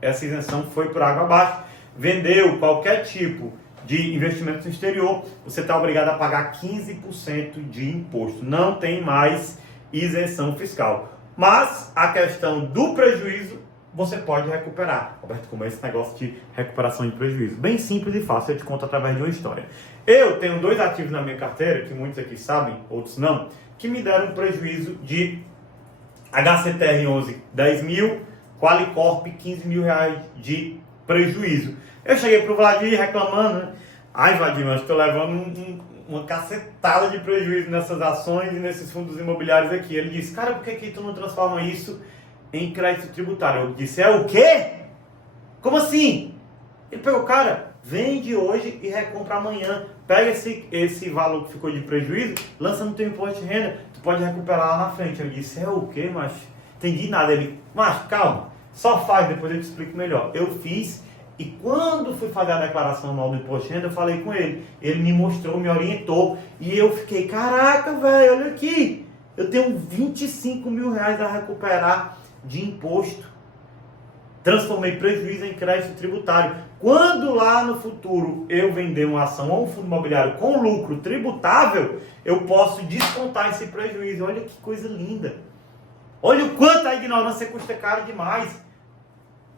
isenção foi por água abaixo. Vendeu qualquer tipo de investimento no exterior, você está obrigado a pagar 15% de imposto. Não tem mais isenção fiscal. Mas a questão do prejuízo, você pode recuperar. Roberto, como é esse negócio de recuperação de prejuízo? Bem simples e fácil, eu te conto através de uma história. Eu tenho 2 ativos na minha carteira, que muitos aqui sabem, outros não, que me deram um prejuízo de HCTR11 10 mil, Qualicorp 15 mil reais de prejuízo. Eu cheguei pro Vladir reclamando, né? Ai, Vladir, mas estou levando uma cacetada de prejuízo nessas ações e nesses fundos imobiliários aqui. Ele disse: cara, por que tu não transforma isso em crédito tributário? Eu disse: é o quê? Como assim? Ele pegou: cara, vende hoje e recompra amanhã. Pega esse valor que ficou de prejuízo, lança no teu imposto de renda, tu pode recuperar lá na frente. Eu disse: é o quê, macho? Entendi nada. Ele: macho, calma, só faz, depois eu te explico melhor. Eu fiz, e quando fui fazer a declaração anual do imposto de renda, eu falei com ele. Ele me mostrou, me orientou, e eu fiquei: caraca, velho, olha aqui, eu tenho 25 mil reais a recuperar de imposto. Transformei prejuízo em crédito tributário. Quando lá no futuro eu vender uma ação ou um fundo imobiliário com lucro tributável, eu posso descontar esse prejuízo. Olha que coisa linda. Olha o quanto a ignorância custa caro demais.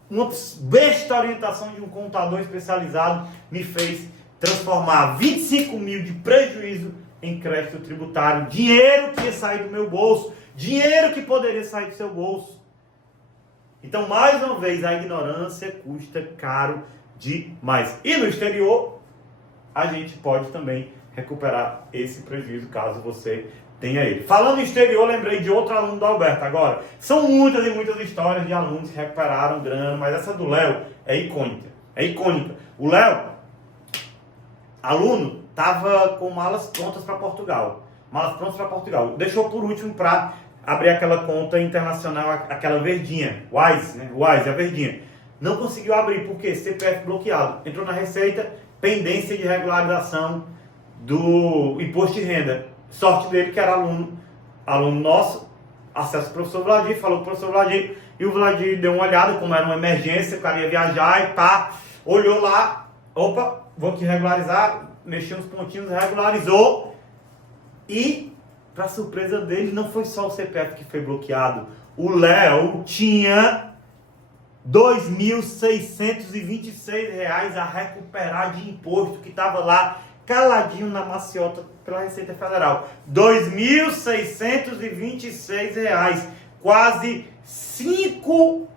Uma besta orientação de um contador especializado me fez transformar 25 mil de prejuízo em crédito tributário. Dinheiro que ia sair do meu bolso. Dinheiro que poderia sair do seu bolso. Então, mais uma vez, a ignorância custa caro demais. E no exterior, a gente pode também recuperar esse prejuízo, caso você tenha ele. Falando em exterior, lembrei de outro aluno do Alberto agora. São muitas e muitas histórias de alunos que recuperaram grana, mas essa do Léo é icônica. É icônica. O Léo, aluno, estava com malas prontas para Portugal. Malas prontas para Portugal. Deixou por último para abrir aquela conta internacional, aquela verdinha, Wise, né? Wise, a verdinha. Não conseguiu abrir, porque CPF bloqueado. Entrou na Receita, pendência de regularização do imposto de renda. Sorte dele que era aluno nosso, acesso ao professor Vladir, falou com o professor Vladir, e o Vladir deu uma olhada, como era uma emergência, o cara ia viajar e pá, olhou lá, opa, vou aqui regularizar, mexeu uns pontinhos, regularizou, e para surpresa dele, não foi só o CPF que foi bloqueado. O Léo tinha R$ 2.626 a recuperar de imposto que estava lá caladinho na maciota pela Receita Federal. R$ 2.626. Quase 5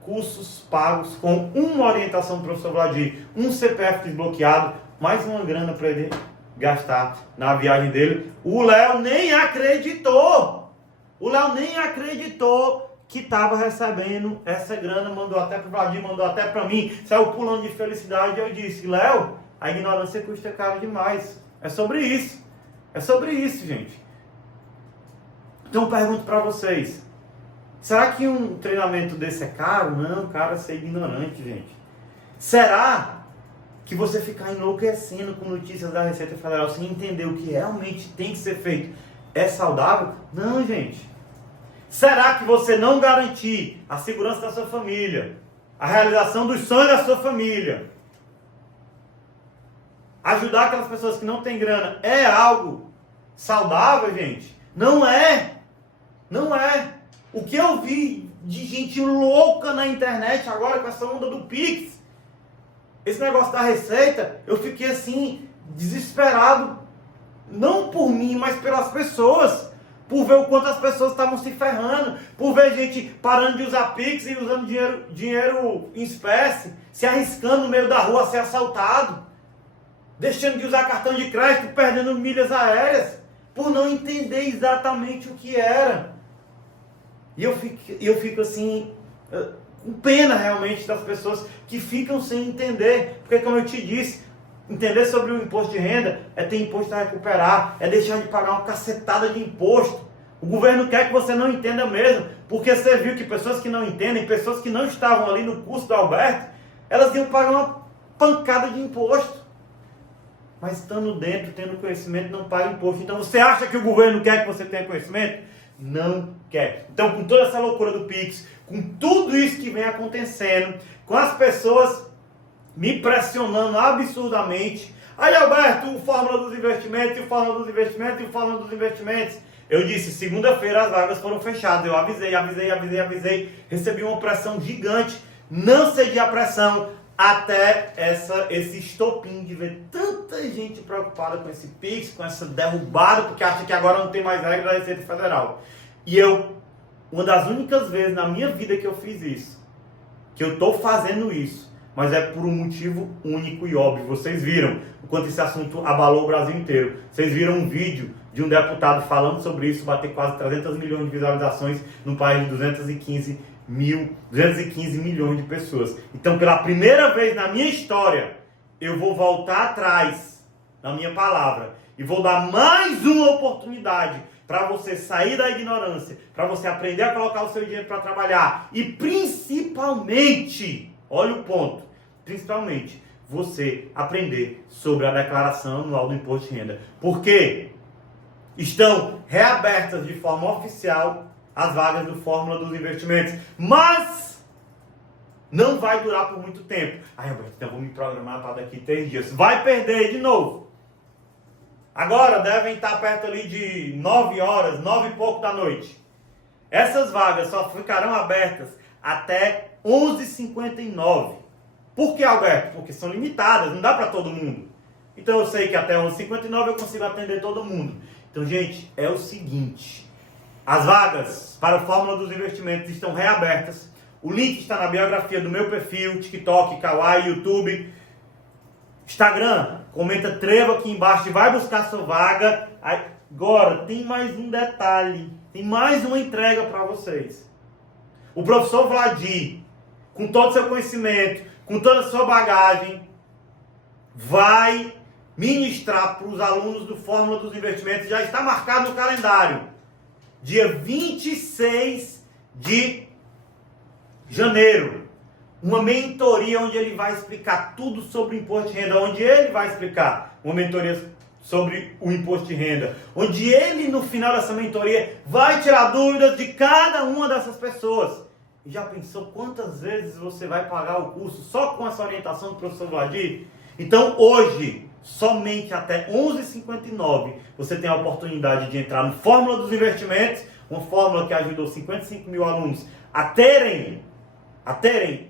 cursos pagos com uma orientação do professor Vladir, um CPF desbloqueado, mais uma grana para ele gastar na viagem dele. O Léo nem acreditou. O Léo nem acreditou que estava recebendo essa grana. Mandou até para o Vladir, mandou até para mim. Saiu pulando de felicidade. Eu disse: Léo, a ignorância custa caro demais. É sobre isso. É sobre isso, gente. Então eu pergunto para vocês: será que um treinamento desse é caro? Não, cara, ser ignorante, gente. Será que você ficar enlouquecendo com notícias da Receita Federal sem entender o que realmente tem que ser feito é saudável? Não, gente. Será que você não garantir a segurança da sua família, a realização dos sonhos da sua família, ajudar aquelas pessoas que não têm grana, é algo saudável, gente? Não é. Não é. O que eu vi de gente louca na internet agora com essa onda do Pix, esse negócio da Receita, eu fiquei assim, desesperado, não por mim, mas pelas pessoas. por ver o quanto as pessoas estavam se ferrando, por ver gente parando de usar Pix e usando dinheiro em espécie, se arriscando no meio da rua a ser assaltado, deixando de usar cartão de crédito, perdendo milhas aéreas, por não entender exatamente o que era. E eu fico assim, com pena realmente das pessoas que ficam sem entender, porque como eu te disse, entender sobre o imposto de renda é ter imposto a recuperar, é deixar de pagar uma cacetada de imposto. O governo quer que você não entenda mesmo, porque você viu que pessoas que não entendem, pessoas que não estavam ali no curso do Alberto, elas iam pagar uma pancada de imposto. Mas estando dentro, tendo conhecimento, não paga imposto. Então você acha que o governo quer que você tenha conhecimento? Não quer. Então com toda essa loucura do Pix, com tudo isso que vem acontecendo, com as pessoas me pressionando absurdamente. Aí, Alberto, o Fórmula dos Investimentos, o Fórmula dos Investimentos, o Fórmula dos Investimentos. Eu disse, segunda-feira as vagas foram fechadas. Eu avisei. Recebi uma pressão gigante. Não cedi a pressão até esse estopim de ver tanta gente preocupada com esse Pix, com essa derrubada, porque acha que agora não tem mais regra da Receita Federal. E uma das únicas vezes na minha vida que eu fiz isso, que eu estou fazendo isso, mas é por um motivo único e óbvio. Vocês viram o quanto esse assunto abalou o Brasil inteiro. Vocês viram um vídeo de um deputado falando sobre isso, bater quase 300 milhões de visualizações num país de 215 milhões de pessoas. Então, pela primeira vez na minha história, eu vou voltar atrás na minha palavra e vou dar mais uma oportunidade para você sair da ignorância, para você aprender a colocar o seu dinheiro para trabalhar e principalmente, olha o ponto, principalmente você aprender sobre a declaração anual do imposto de renda. Porque estão reabertas de forma oficial as vagas do Fórmula dos Investimentos, mas não vai durar por muito tempo. Aí, Roberto, então vou me programar para daqui 3 dias. Vai perder de novo. Agora devem estar perto ali de 9 horas, 9 e pouco da noite. Essas vagas só ficarão abertas até 11h59. Por que, Alberto? Porque são limitadas, não dá para todo mundo. Então eu sei que até 11h59 eu consigo atender todo mundo. Então, gente, é o seguinte. As vagas para a Fórmula dos Investimentos estão reabertas. O link está na biografia do meu perfil, TikTok, Kawaii, YouTube, Instagram. Comenta trevo aqui embaixo e vai buscar sua vaga. Agora, tem mais um detalhe. Tem mais uma entrega para vocês. O professor Vladir, com todo o seu conhecimento, com toda a sua bagagem, vai ministrar para os alunos do Fórmula dos Investimentos. Já está marcado no calendário. Dia 26 de janeiro. Uma mentoria onde ele vai explicar tudo sobre o imposto de renda. Onde ele vai explicar uma mentoria sobre o imposto de renda. Onde ele, no final dessa mentoria, vai tirar dúvidas de cada uma dessas pessoas. E já pensou quantas vezes você vai pagar o curso só com essa orientação do professor Vladir? Então hoje, somente até 11h59, você tem a oportunidade de entrar no Fórmula dos Investimentos, uma fórmula que ajudou 55 mil alunos a terem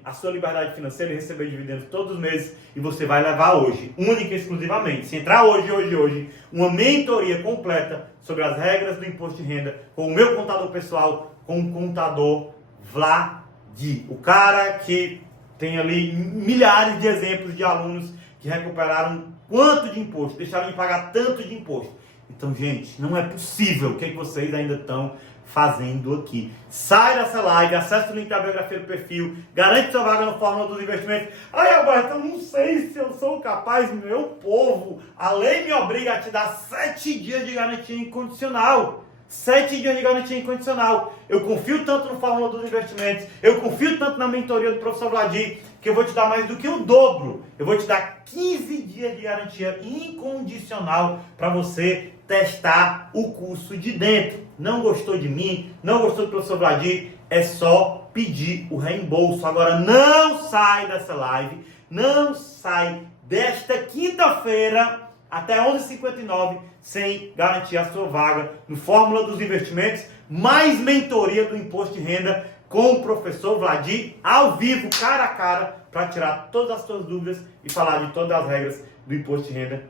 a sua liberdade financeira e receber dividendos todos os meses, e você vai levar hoje, única e exclusivamente, se entrar hoje, uma mentoria completa sobre as regras do imposto de renda com o meu contador pessoal, com o contador Vladir, o cara que tem ali milhares de exemplos de alunos que recuperaram quanto de imposto, deixaram de pagar tanto de imposto. Então, gente, não é possível. O que vocês ainda estão fazendo aqui? Sai dessa live, acesse o link da biografia do perfil, garante sua vaga no Fórmula dos Investimentos. Ai, Alberto, eu não sei se eu sou capaz, meu povo. A lei me obriga a te dar 7 dias de garantia incondicional. 7 dias de garantia incondicional. Eu confio tanto no Fórmula dos Investimentos, eu confio tanto na mentoria do professor Vladir, que eu vou te dar mais do que o dobro. Eu vou te dar 15 dias de garantia incondicional para você testar o curso de dentro. Não gostou de mim, não gostou do professor Vladir, é só pedir o reembolso. Agora não sai dessa live, não sai desta quinta-feira até 11h59 sem garantir a sua vaga no Fórmula dos Investimentos, mais mentoria do imposto de renda com o professor Vladir ao vivo, cara a cara, para tirar todas as suas dúvidas e falar de todas as regras do imposto de renda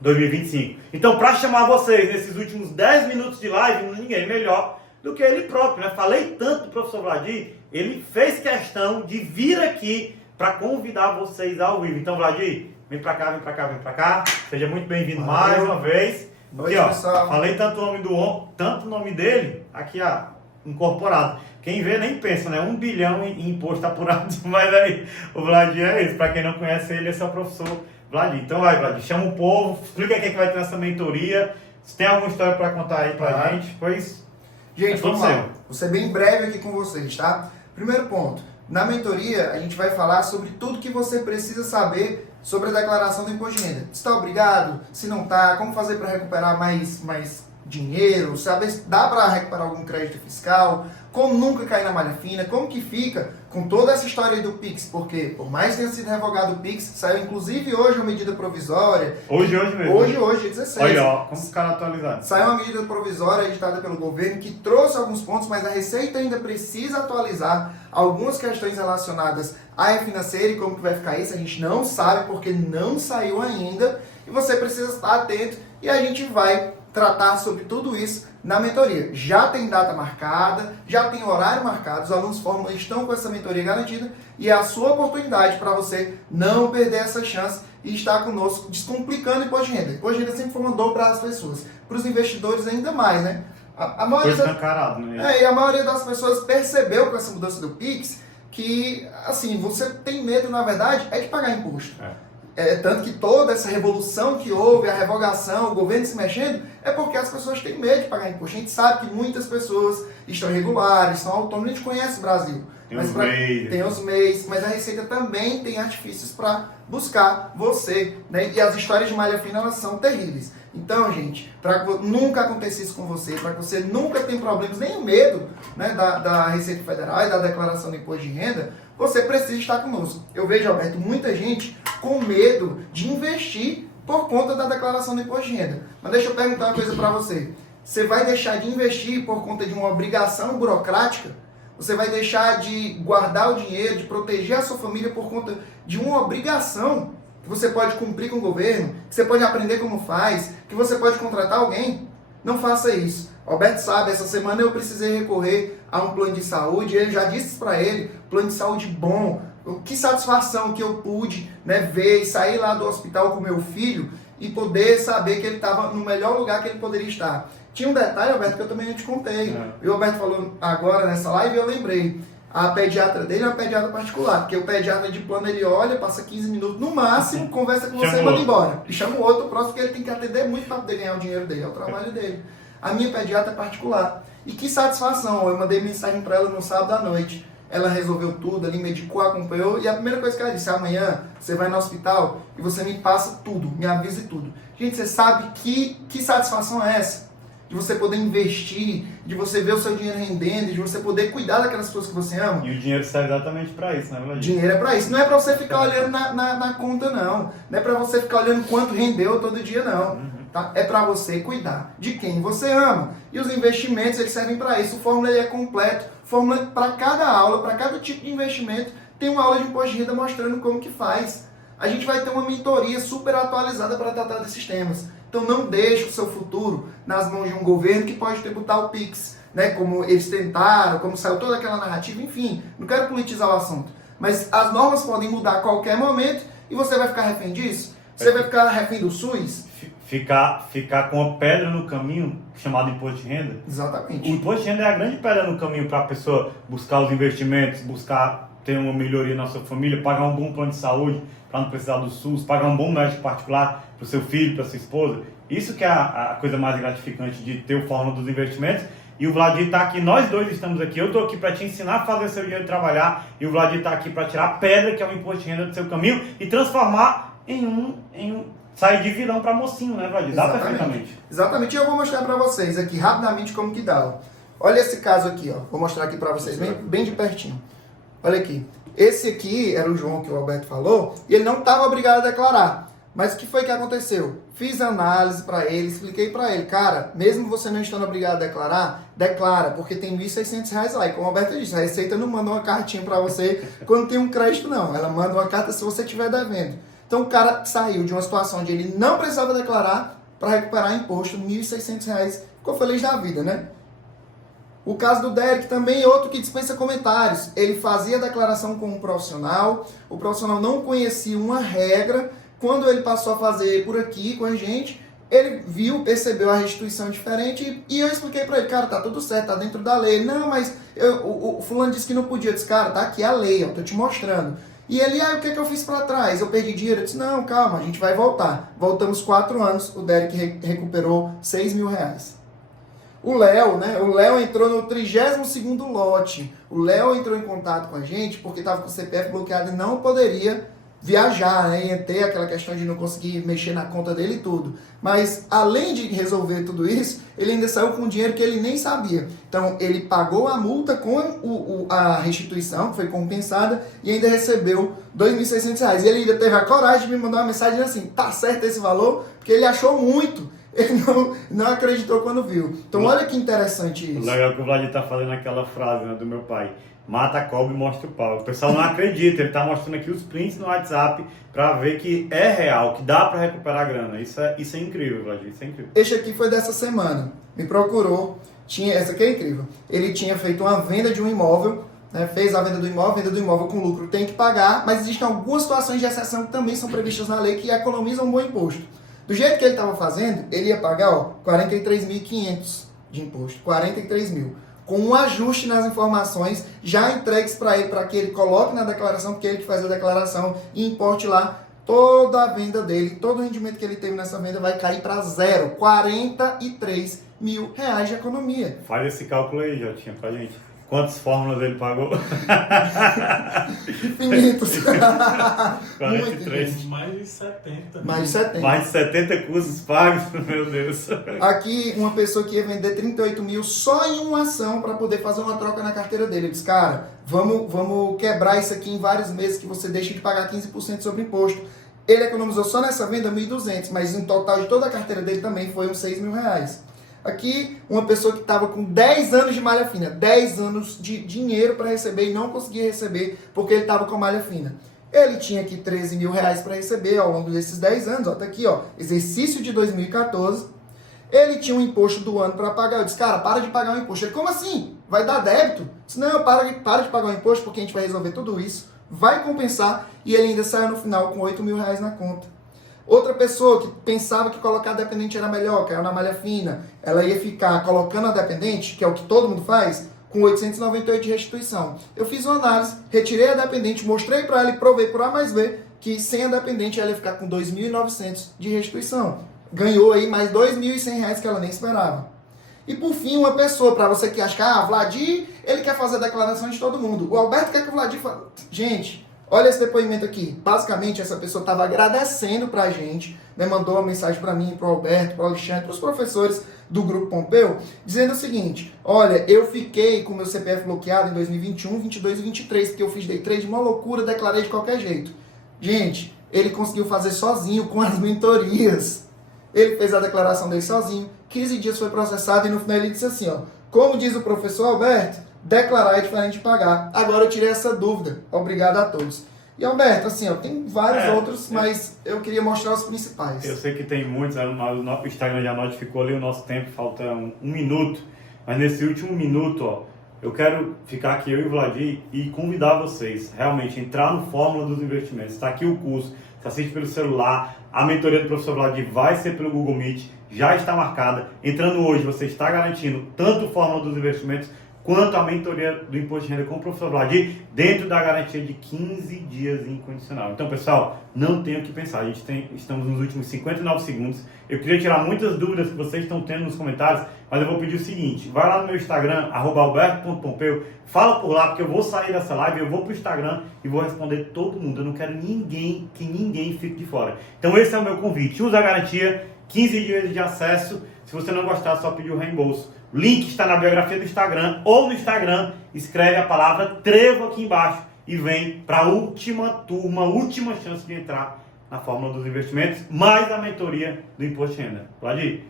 2025. Então, para chamar vocês nesses últimos 10 minutos de live, ninguém melhor do que ele próprio, né? Falei tanto do professor Vladir, ele fez questão de vir aqui para convidar vocês ao vivo. Então, Vladir, vem para cá, vem para cá, vem para cá. Seja muito bem-vindo mais uma vez. Aqui, ó, falei tanto o nome dele, aqui, ó, incorporado. Quem vê nem pensa, né? 1 bilhão em imposto apurado, mas aí o Vladir é esse. Para quem não conhece ele, esse é o professor Vladir. Então vai, Vladir, chama o povo, explica o que vai ter nessa mentoria. Se tem alguma história para contar aí pra gente, pois... Gente, vamos lá. Vou ser bem breve aqui com vocês, tá? Primeiro ponto. Na mentoria, a gente vai falar sobre tudo que você precisa saber sobre a declaração do imposto de renda. Se está obrigado, se não está, como fazer para recuperar mais dinheiro, saber se dá para recuperar algum crédito fiscal, como nunca cair na malha fina, como que fica com toda essa história aí do PIX, porque por mais que tenha sido revogado o PIX, saiu inclusive hoje uma medida provisória. Hoje mesmo? Hoje, dia 16. Olha, ó, como o cara atualizado. Saiu uma medida provisória editada pelo governo que trouxe alguns pontos, mas a Receita ainda precisa atualizar algumas questões relacionadas à área financeira e como que vai ficar isso, a gente não sabe porque não saiu ainda e você precisa estar atento e a gente vai tratar sobre tudo isso na mentoria. Já tem data marcada, já tem horário marcado, os alunos Fórmula estão com essa mentoria garantida e é a sua oportunidade para você não perder essa chance e estar conosco descomplicando o imposto de renda. O imposto de renda sempre foi uma dor para as pessoas, para os investidores ainda mais, né? A maioria das pessoas percebeu com essa mudança do PIX que, assim, você tem medo, na verdade, é de pagar imposto. Tanto que toda essa revolução que houve, a revogação, o governo se mexendo, é porque as pessoas têm medo de pagar imposto. A gente sabe que muitas pessoas estão irregulares, estão autônomas, a gente conhece o Brasil. Tem os MEIs, mas a Receita também tem artifícios para buscar você, né? E as histórias de malha fina, elas são terríveis. Então, gente, para que nunca aconteça isso com você, para que você nunca tenha problemas, nem o medo, né, da Receita Federal e da declaração do imposto de renda, você precisa estar conosco. Eu vejo, Alberto, muita gente com medo de investir por conta da declaração do imposto de renda. Mas deixa eu perguntar uma coisa para você. Você vai deixar de investir por conta de uma obrigação burocrática? Você vai deixar de guardar o dinheiro, de proteger a sua família por conta de uma obrigação que você pode cumprir com o governo, que você pode aprender como faz, que você pode contratar alguém? Não faça isso. Alberto sabe, essa semana eu precisei recorrer a um plano de saúde, eu já disse para ele, plano de saúde bom, que satisfação que eu pude, né, ver e sair lá do hospital com meu filho e poder saber que ele estava no melhor lugar que ele poderia estar. Tinha um detalhe, Alberto, que eu também não te contei. E o Alberto falou agora nessa live e eu lembrei. A pediatra dele é uma pediatra particular, porque o pediatra de plano ele olha, passa 15 minutos no máximo, conversa com você e manda embora. E chama o outro próximo, porque ele tem que atender muito para poder ganhar o dinheiro dele, é o trabalho dele. A minha pediatra é particular. E que satisfação, eu mandei mensagem para ela no sábado à noite. Ela resolveu tudo, ali medicou, acompanhou, e a primeira coisa que ela disse, amanhã você vai no hospital e você me passa tudo, me avise tudo. Gente, você sabe que satisfação é essa? De você poder investir, de você ver o seu dinheiro rendendo, de você poder cuidar daquelas pessoas que você ama. E o dinheiro serve exatamente para isso, né, Vladir? Dinheiro é para isso. Não é para você ficar olhando na conta, não. Não é para você ficar olhando quanto rendeu todo dia, não. Tá? É para você cuidar de quem você ama. E os investimentos, eles servem para isso. O Fórmula ele é completo. Fórmula, para cada aula, para cada tipo de investimento, tem uma aula de imposto de renda mostrando como que faz. A gente vai ter uma mentoria super atualizada para tratar desses temas. Então não deixe o seu futuro nas mãos de um governo que pode tributar o PIX, né? Como eles tentaram, como saiu toda aquela narrativa, enfim, não quero politizar o assunto. Mas as normas podem mudar a qualquer momento e você vai ficar refém disso? Você vai ficar refém do SUS? Ficar com a pedra no caminho, chamado imposto de renda? Exatamente. O imposto de renda é a grande pedra no caminho para a pessoa buscar os investimentos, buscar ter uma melhoria na sua família, pagar um bom plano de saúde para não precisar do SUS, pagar um bom médico particular para o seu filho, para sua esposa. Isso que é a coisa mais gratificante de ter o Fórmula dos Investimentos. E o Vladir está aqui, nós dois estamos aqui. Eu estou aqui para te ensinar a fazer seu dinheiro trabalhar. E o Vladir está aqui para tirar a pedra, que é o imposto de renda do seu caminho, e transformar em um sair de vilão para mocinho, né, Vladir? Dá perfeitamente. Exatamente. E eu vou mostrar para vocês aqui rapidamente como que dá. Olha esse caso aqui, ó. Vou mostrar aqui para vocês bem de pertinho. Olha aqui. Esse aqui era o João que o Alberto falou, e ele não estava obrigado a declarar. Mas o que foi que aconteceu? Fiz análise para ele, expliquei para ele, cara, mesmo você não estando obrigado a declarar, declara, porque tem R$1.600 lá. E como o Alberto disse, a Receita não manda uma cartinha para você quando tem um crédito, não. Ela manda uma carta se você estiver devendo. Então o cara saiu de uma situação onde ele não precisava declarar para recuperar imposto, R$ 1.600, ficou feliz da vida, né? O caso do Derek também é outro que dispensa comentários. Ele fazia a declaração com um profissional, o profissional não conhecia uma regra. Quando ele passou a fazer por aqui com a gente, ele viu, percebeu a restituição diferente e eu expliquei para ele, cara, tá tudo certo, tá dentro da lei. Não, mas o fulano disse que não podia. Eu disse, cara, tá aqui a lei, ó, tô te mostrando. E ele, o que eu fiz para trás? Eu perdi dinheiro? Eu disse, não, calma, a gente vai voltar. Voltamos 4 anos, o Derek recuperou R$6.000. O Léo, né? O Léo entrou no 32º lote. O Léo entrou em contato com a gente porque estava com o CPF bloqueado e não poderia viajar, né? Ia ter aquela questão de não conseguir mexer na conta dele e tudo. Mas, além de resolver tudo isso, ele ainda saiu com dinheiro que ele nem sabia. Então, ele pagou a multa com a restituição, que foi compensada, e ainda recebeu R$2.600. E ele ainda teve a coragem de me mandar uma mensagem assim, tá certo esse valor? Porque ele achou muito. Ele não acreditou quando viu. Então, olha que interessante isso. O legal é que o Vladimir tá fazendo aquela frase, né, do meu pai. Mata a cobra e mostra o pau. O pessoal não acredita, ele tá mostrando aqui os prints no WhatsApp para ver que é real, que dá para recuperar a grana. Isso é incrível, Vladimir, isso é incrível. Este aqui foi dessa semana. Me procurou, essa aqui é incrível. Ele tinha feito uma venda de um imóvel, né, fez a venda do imóvel com lucro tem que pagar, mas existem algumas situações de exceção que também são previstas na lei que economizam um bom imposto. Do jeito que ele estava fazendo, ele ia pagar R$43.500 de imposto, 43 mil. Com um ajuste nas informações já entregues para ele, para que ele coloque na declaração, porque ele que faz a declaração e importe lá toda a venda dele, todo o rendimento que ele teve nessa venda vai cair para zero. R$43 mil de economia. Faz esse cálculo aí, Jotinha, pra gente. Quantas fórmulas ele pagou? Infinitos. 43. Mais de 70. Mais de 70. Mais de 70 cursos pagos, meu Deus. Aqui, uma pessoa que ia vender 38 mil só em uma ação para poder fazer uma troca na carteira dele. Ele disse, cara, vamos quebrar isso aqui em vários meses que você deixa de pagar 15% sobre imposto. Ele economizou só nessa venda 1.200, mas no total de toda a carteira dele também foi uns R$6.000. Aqui, uma pessoa que estava com 10 anos de malha fina, 10 anos de dinheiro para receber e não conseguia receber porque ele estava com malha fina. Ele tinha aqui R$13 mil para receber ao longo desses 10 anos. Ó, tá aqui, ó, exercício de 2014. Ele tinha um imposto do ano para pagar. Eu disse, cara, para de pagar o imposto. Ele, como assim? Vai dar débito? Eu disse, não, para de pagar o imposto porque a gente vai resolver tudo isso. Vai compensar. E ele ainda saiu no final com R$8 mil na conta. Outra pessoa que pensava que colocar a dependente era melhor, caiu na malha fina, ela ia ficar colocando a dependente, que é o que todo mundo faz, com 898 de restituição. Eu fiz uma análise, retirei a dependente, mostrei para ela e provei por A mais B que sem a dependente ela ia ficar com 2.900 de restituição. Ganhou aí mais R$2.100 que ela nem esperava. E por fim, uma pessoa, para você que acha que, Vladir, ele quer fazer a declaração de todo mundo. O Alberto quer que o Vladir faça. Gente, olha esse depoimento aqui. Basicamente, essa pessoa estava agradecendo pra gente, né? Mandou uma mensagem para mim, pro Alberto, pro Alexandre, pros professores do Grupo Pompeu, dizendo o seguinte, olha, eu fiquei com meu CPF bloqueado em 2021, 22 e 23, porque eu fiz day trade, uma loucura, declarei de qualquer jeito. Gente, ele conseguiu fazer sozinho com as mentorias. Ele fez a declaração dele sozinho, 15 dias foi processado e no final ele disse assim, ó, como diz o professor Alberto, declarar é diferente de pagar. Agora eu tirei essa dúvida. Obrigado a todos. E Alberto, assim, ó, tem vários outros, mas eu queria mostrar os principais. Eu sei que tem muitos, o Instagram já notificou ali o nosso tempo, falta um minuto. Mas nesse último minuto, ó, eu quero ficar aqui, eu e o Vladir, e convidar vocês, realmente, entrar no Fórmula dos Investimentos. Está aqui o curso, você assiste pelo celular, a mentoria do professor Vladir vai ser pelo Google Meet, já está marcada. Entrando hoje, você está garantindo tanto o Fórmula dos Investimentos, quanto a mentoria do Imposto de Renda com o professor Vladir, dentro da garantia de 15 dias incondicional. Então, pessoal, não tenho o que pensar. Estamos nos últimos 59 segundos. Eu queria tirar muitas dúvidas que vocês estão tendo nos comentários, mas eu vou pedir o seguinte, vai lá no meu Instagram, @alberto.pompeu, fala por lá, porque eu vou sair dessa live, eu vou pro Instagram e vou responder todo mundo. Eu não quero que ninguém fique de fora. Então, esse é o meu convite. Usa a garantia, 15 dias de acesso. Se você não gostar, só pedir o reembolso. O link está na biografia do Instagram ou no Instagram, escreve a palavra trevo aqui embaixo e vem para a última turma, última chance de entrar na Fórmula dos Investimentos, mais a mentoria do Imposto de Renda. Vladir,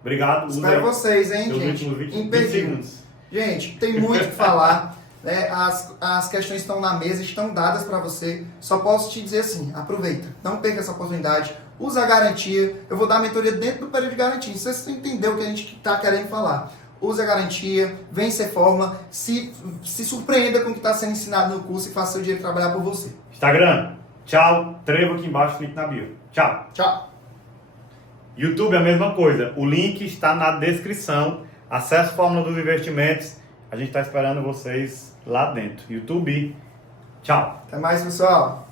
obrigado. Espero vocês, hein, gente? Últimos 20 segundos. Gente, tem muito o que falar. né? As questões estão na mesa, estão dadas para você. Só posso te dizer assim, aproveita, não perca essa oportunidade, usa a garantia. Eu vou dar a mentoria dentro do período de garantia, não sei se você entendeu o que a gente está querendo falar. Use a garantia, vem ser forma, se surpreenda com o que está sendo ensinado no curso e faça seu dinheiro trabalhar por você. Instagram, tchau, trevo aqui embaixo, link na bio. Tchau. Tchau. YouTube é a mesma coisa, o link está na descrição. Acesse a Fórmula dos Investimentos, a gente está esperando vocês lá dentro. YouTube, tchau. Até mais, pessoal.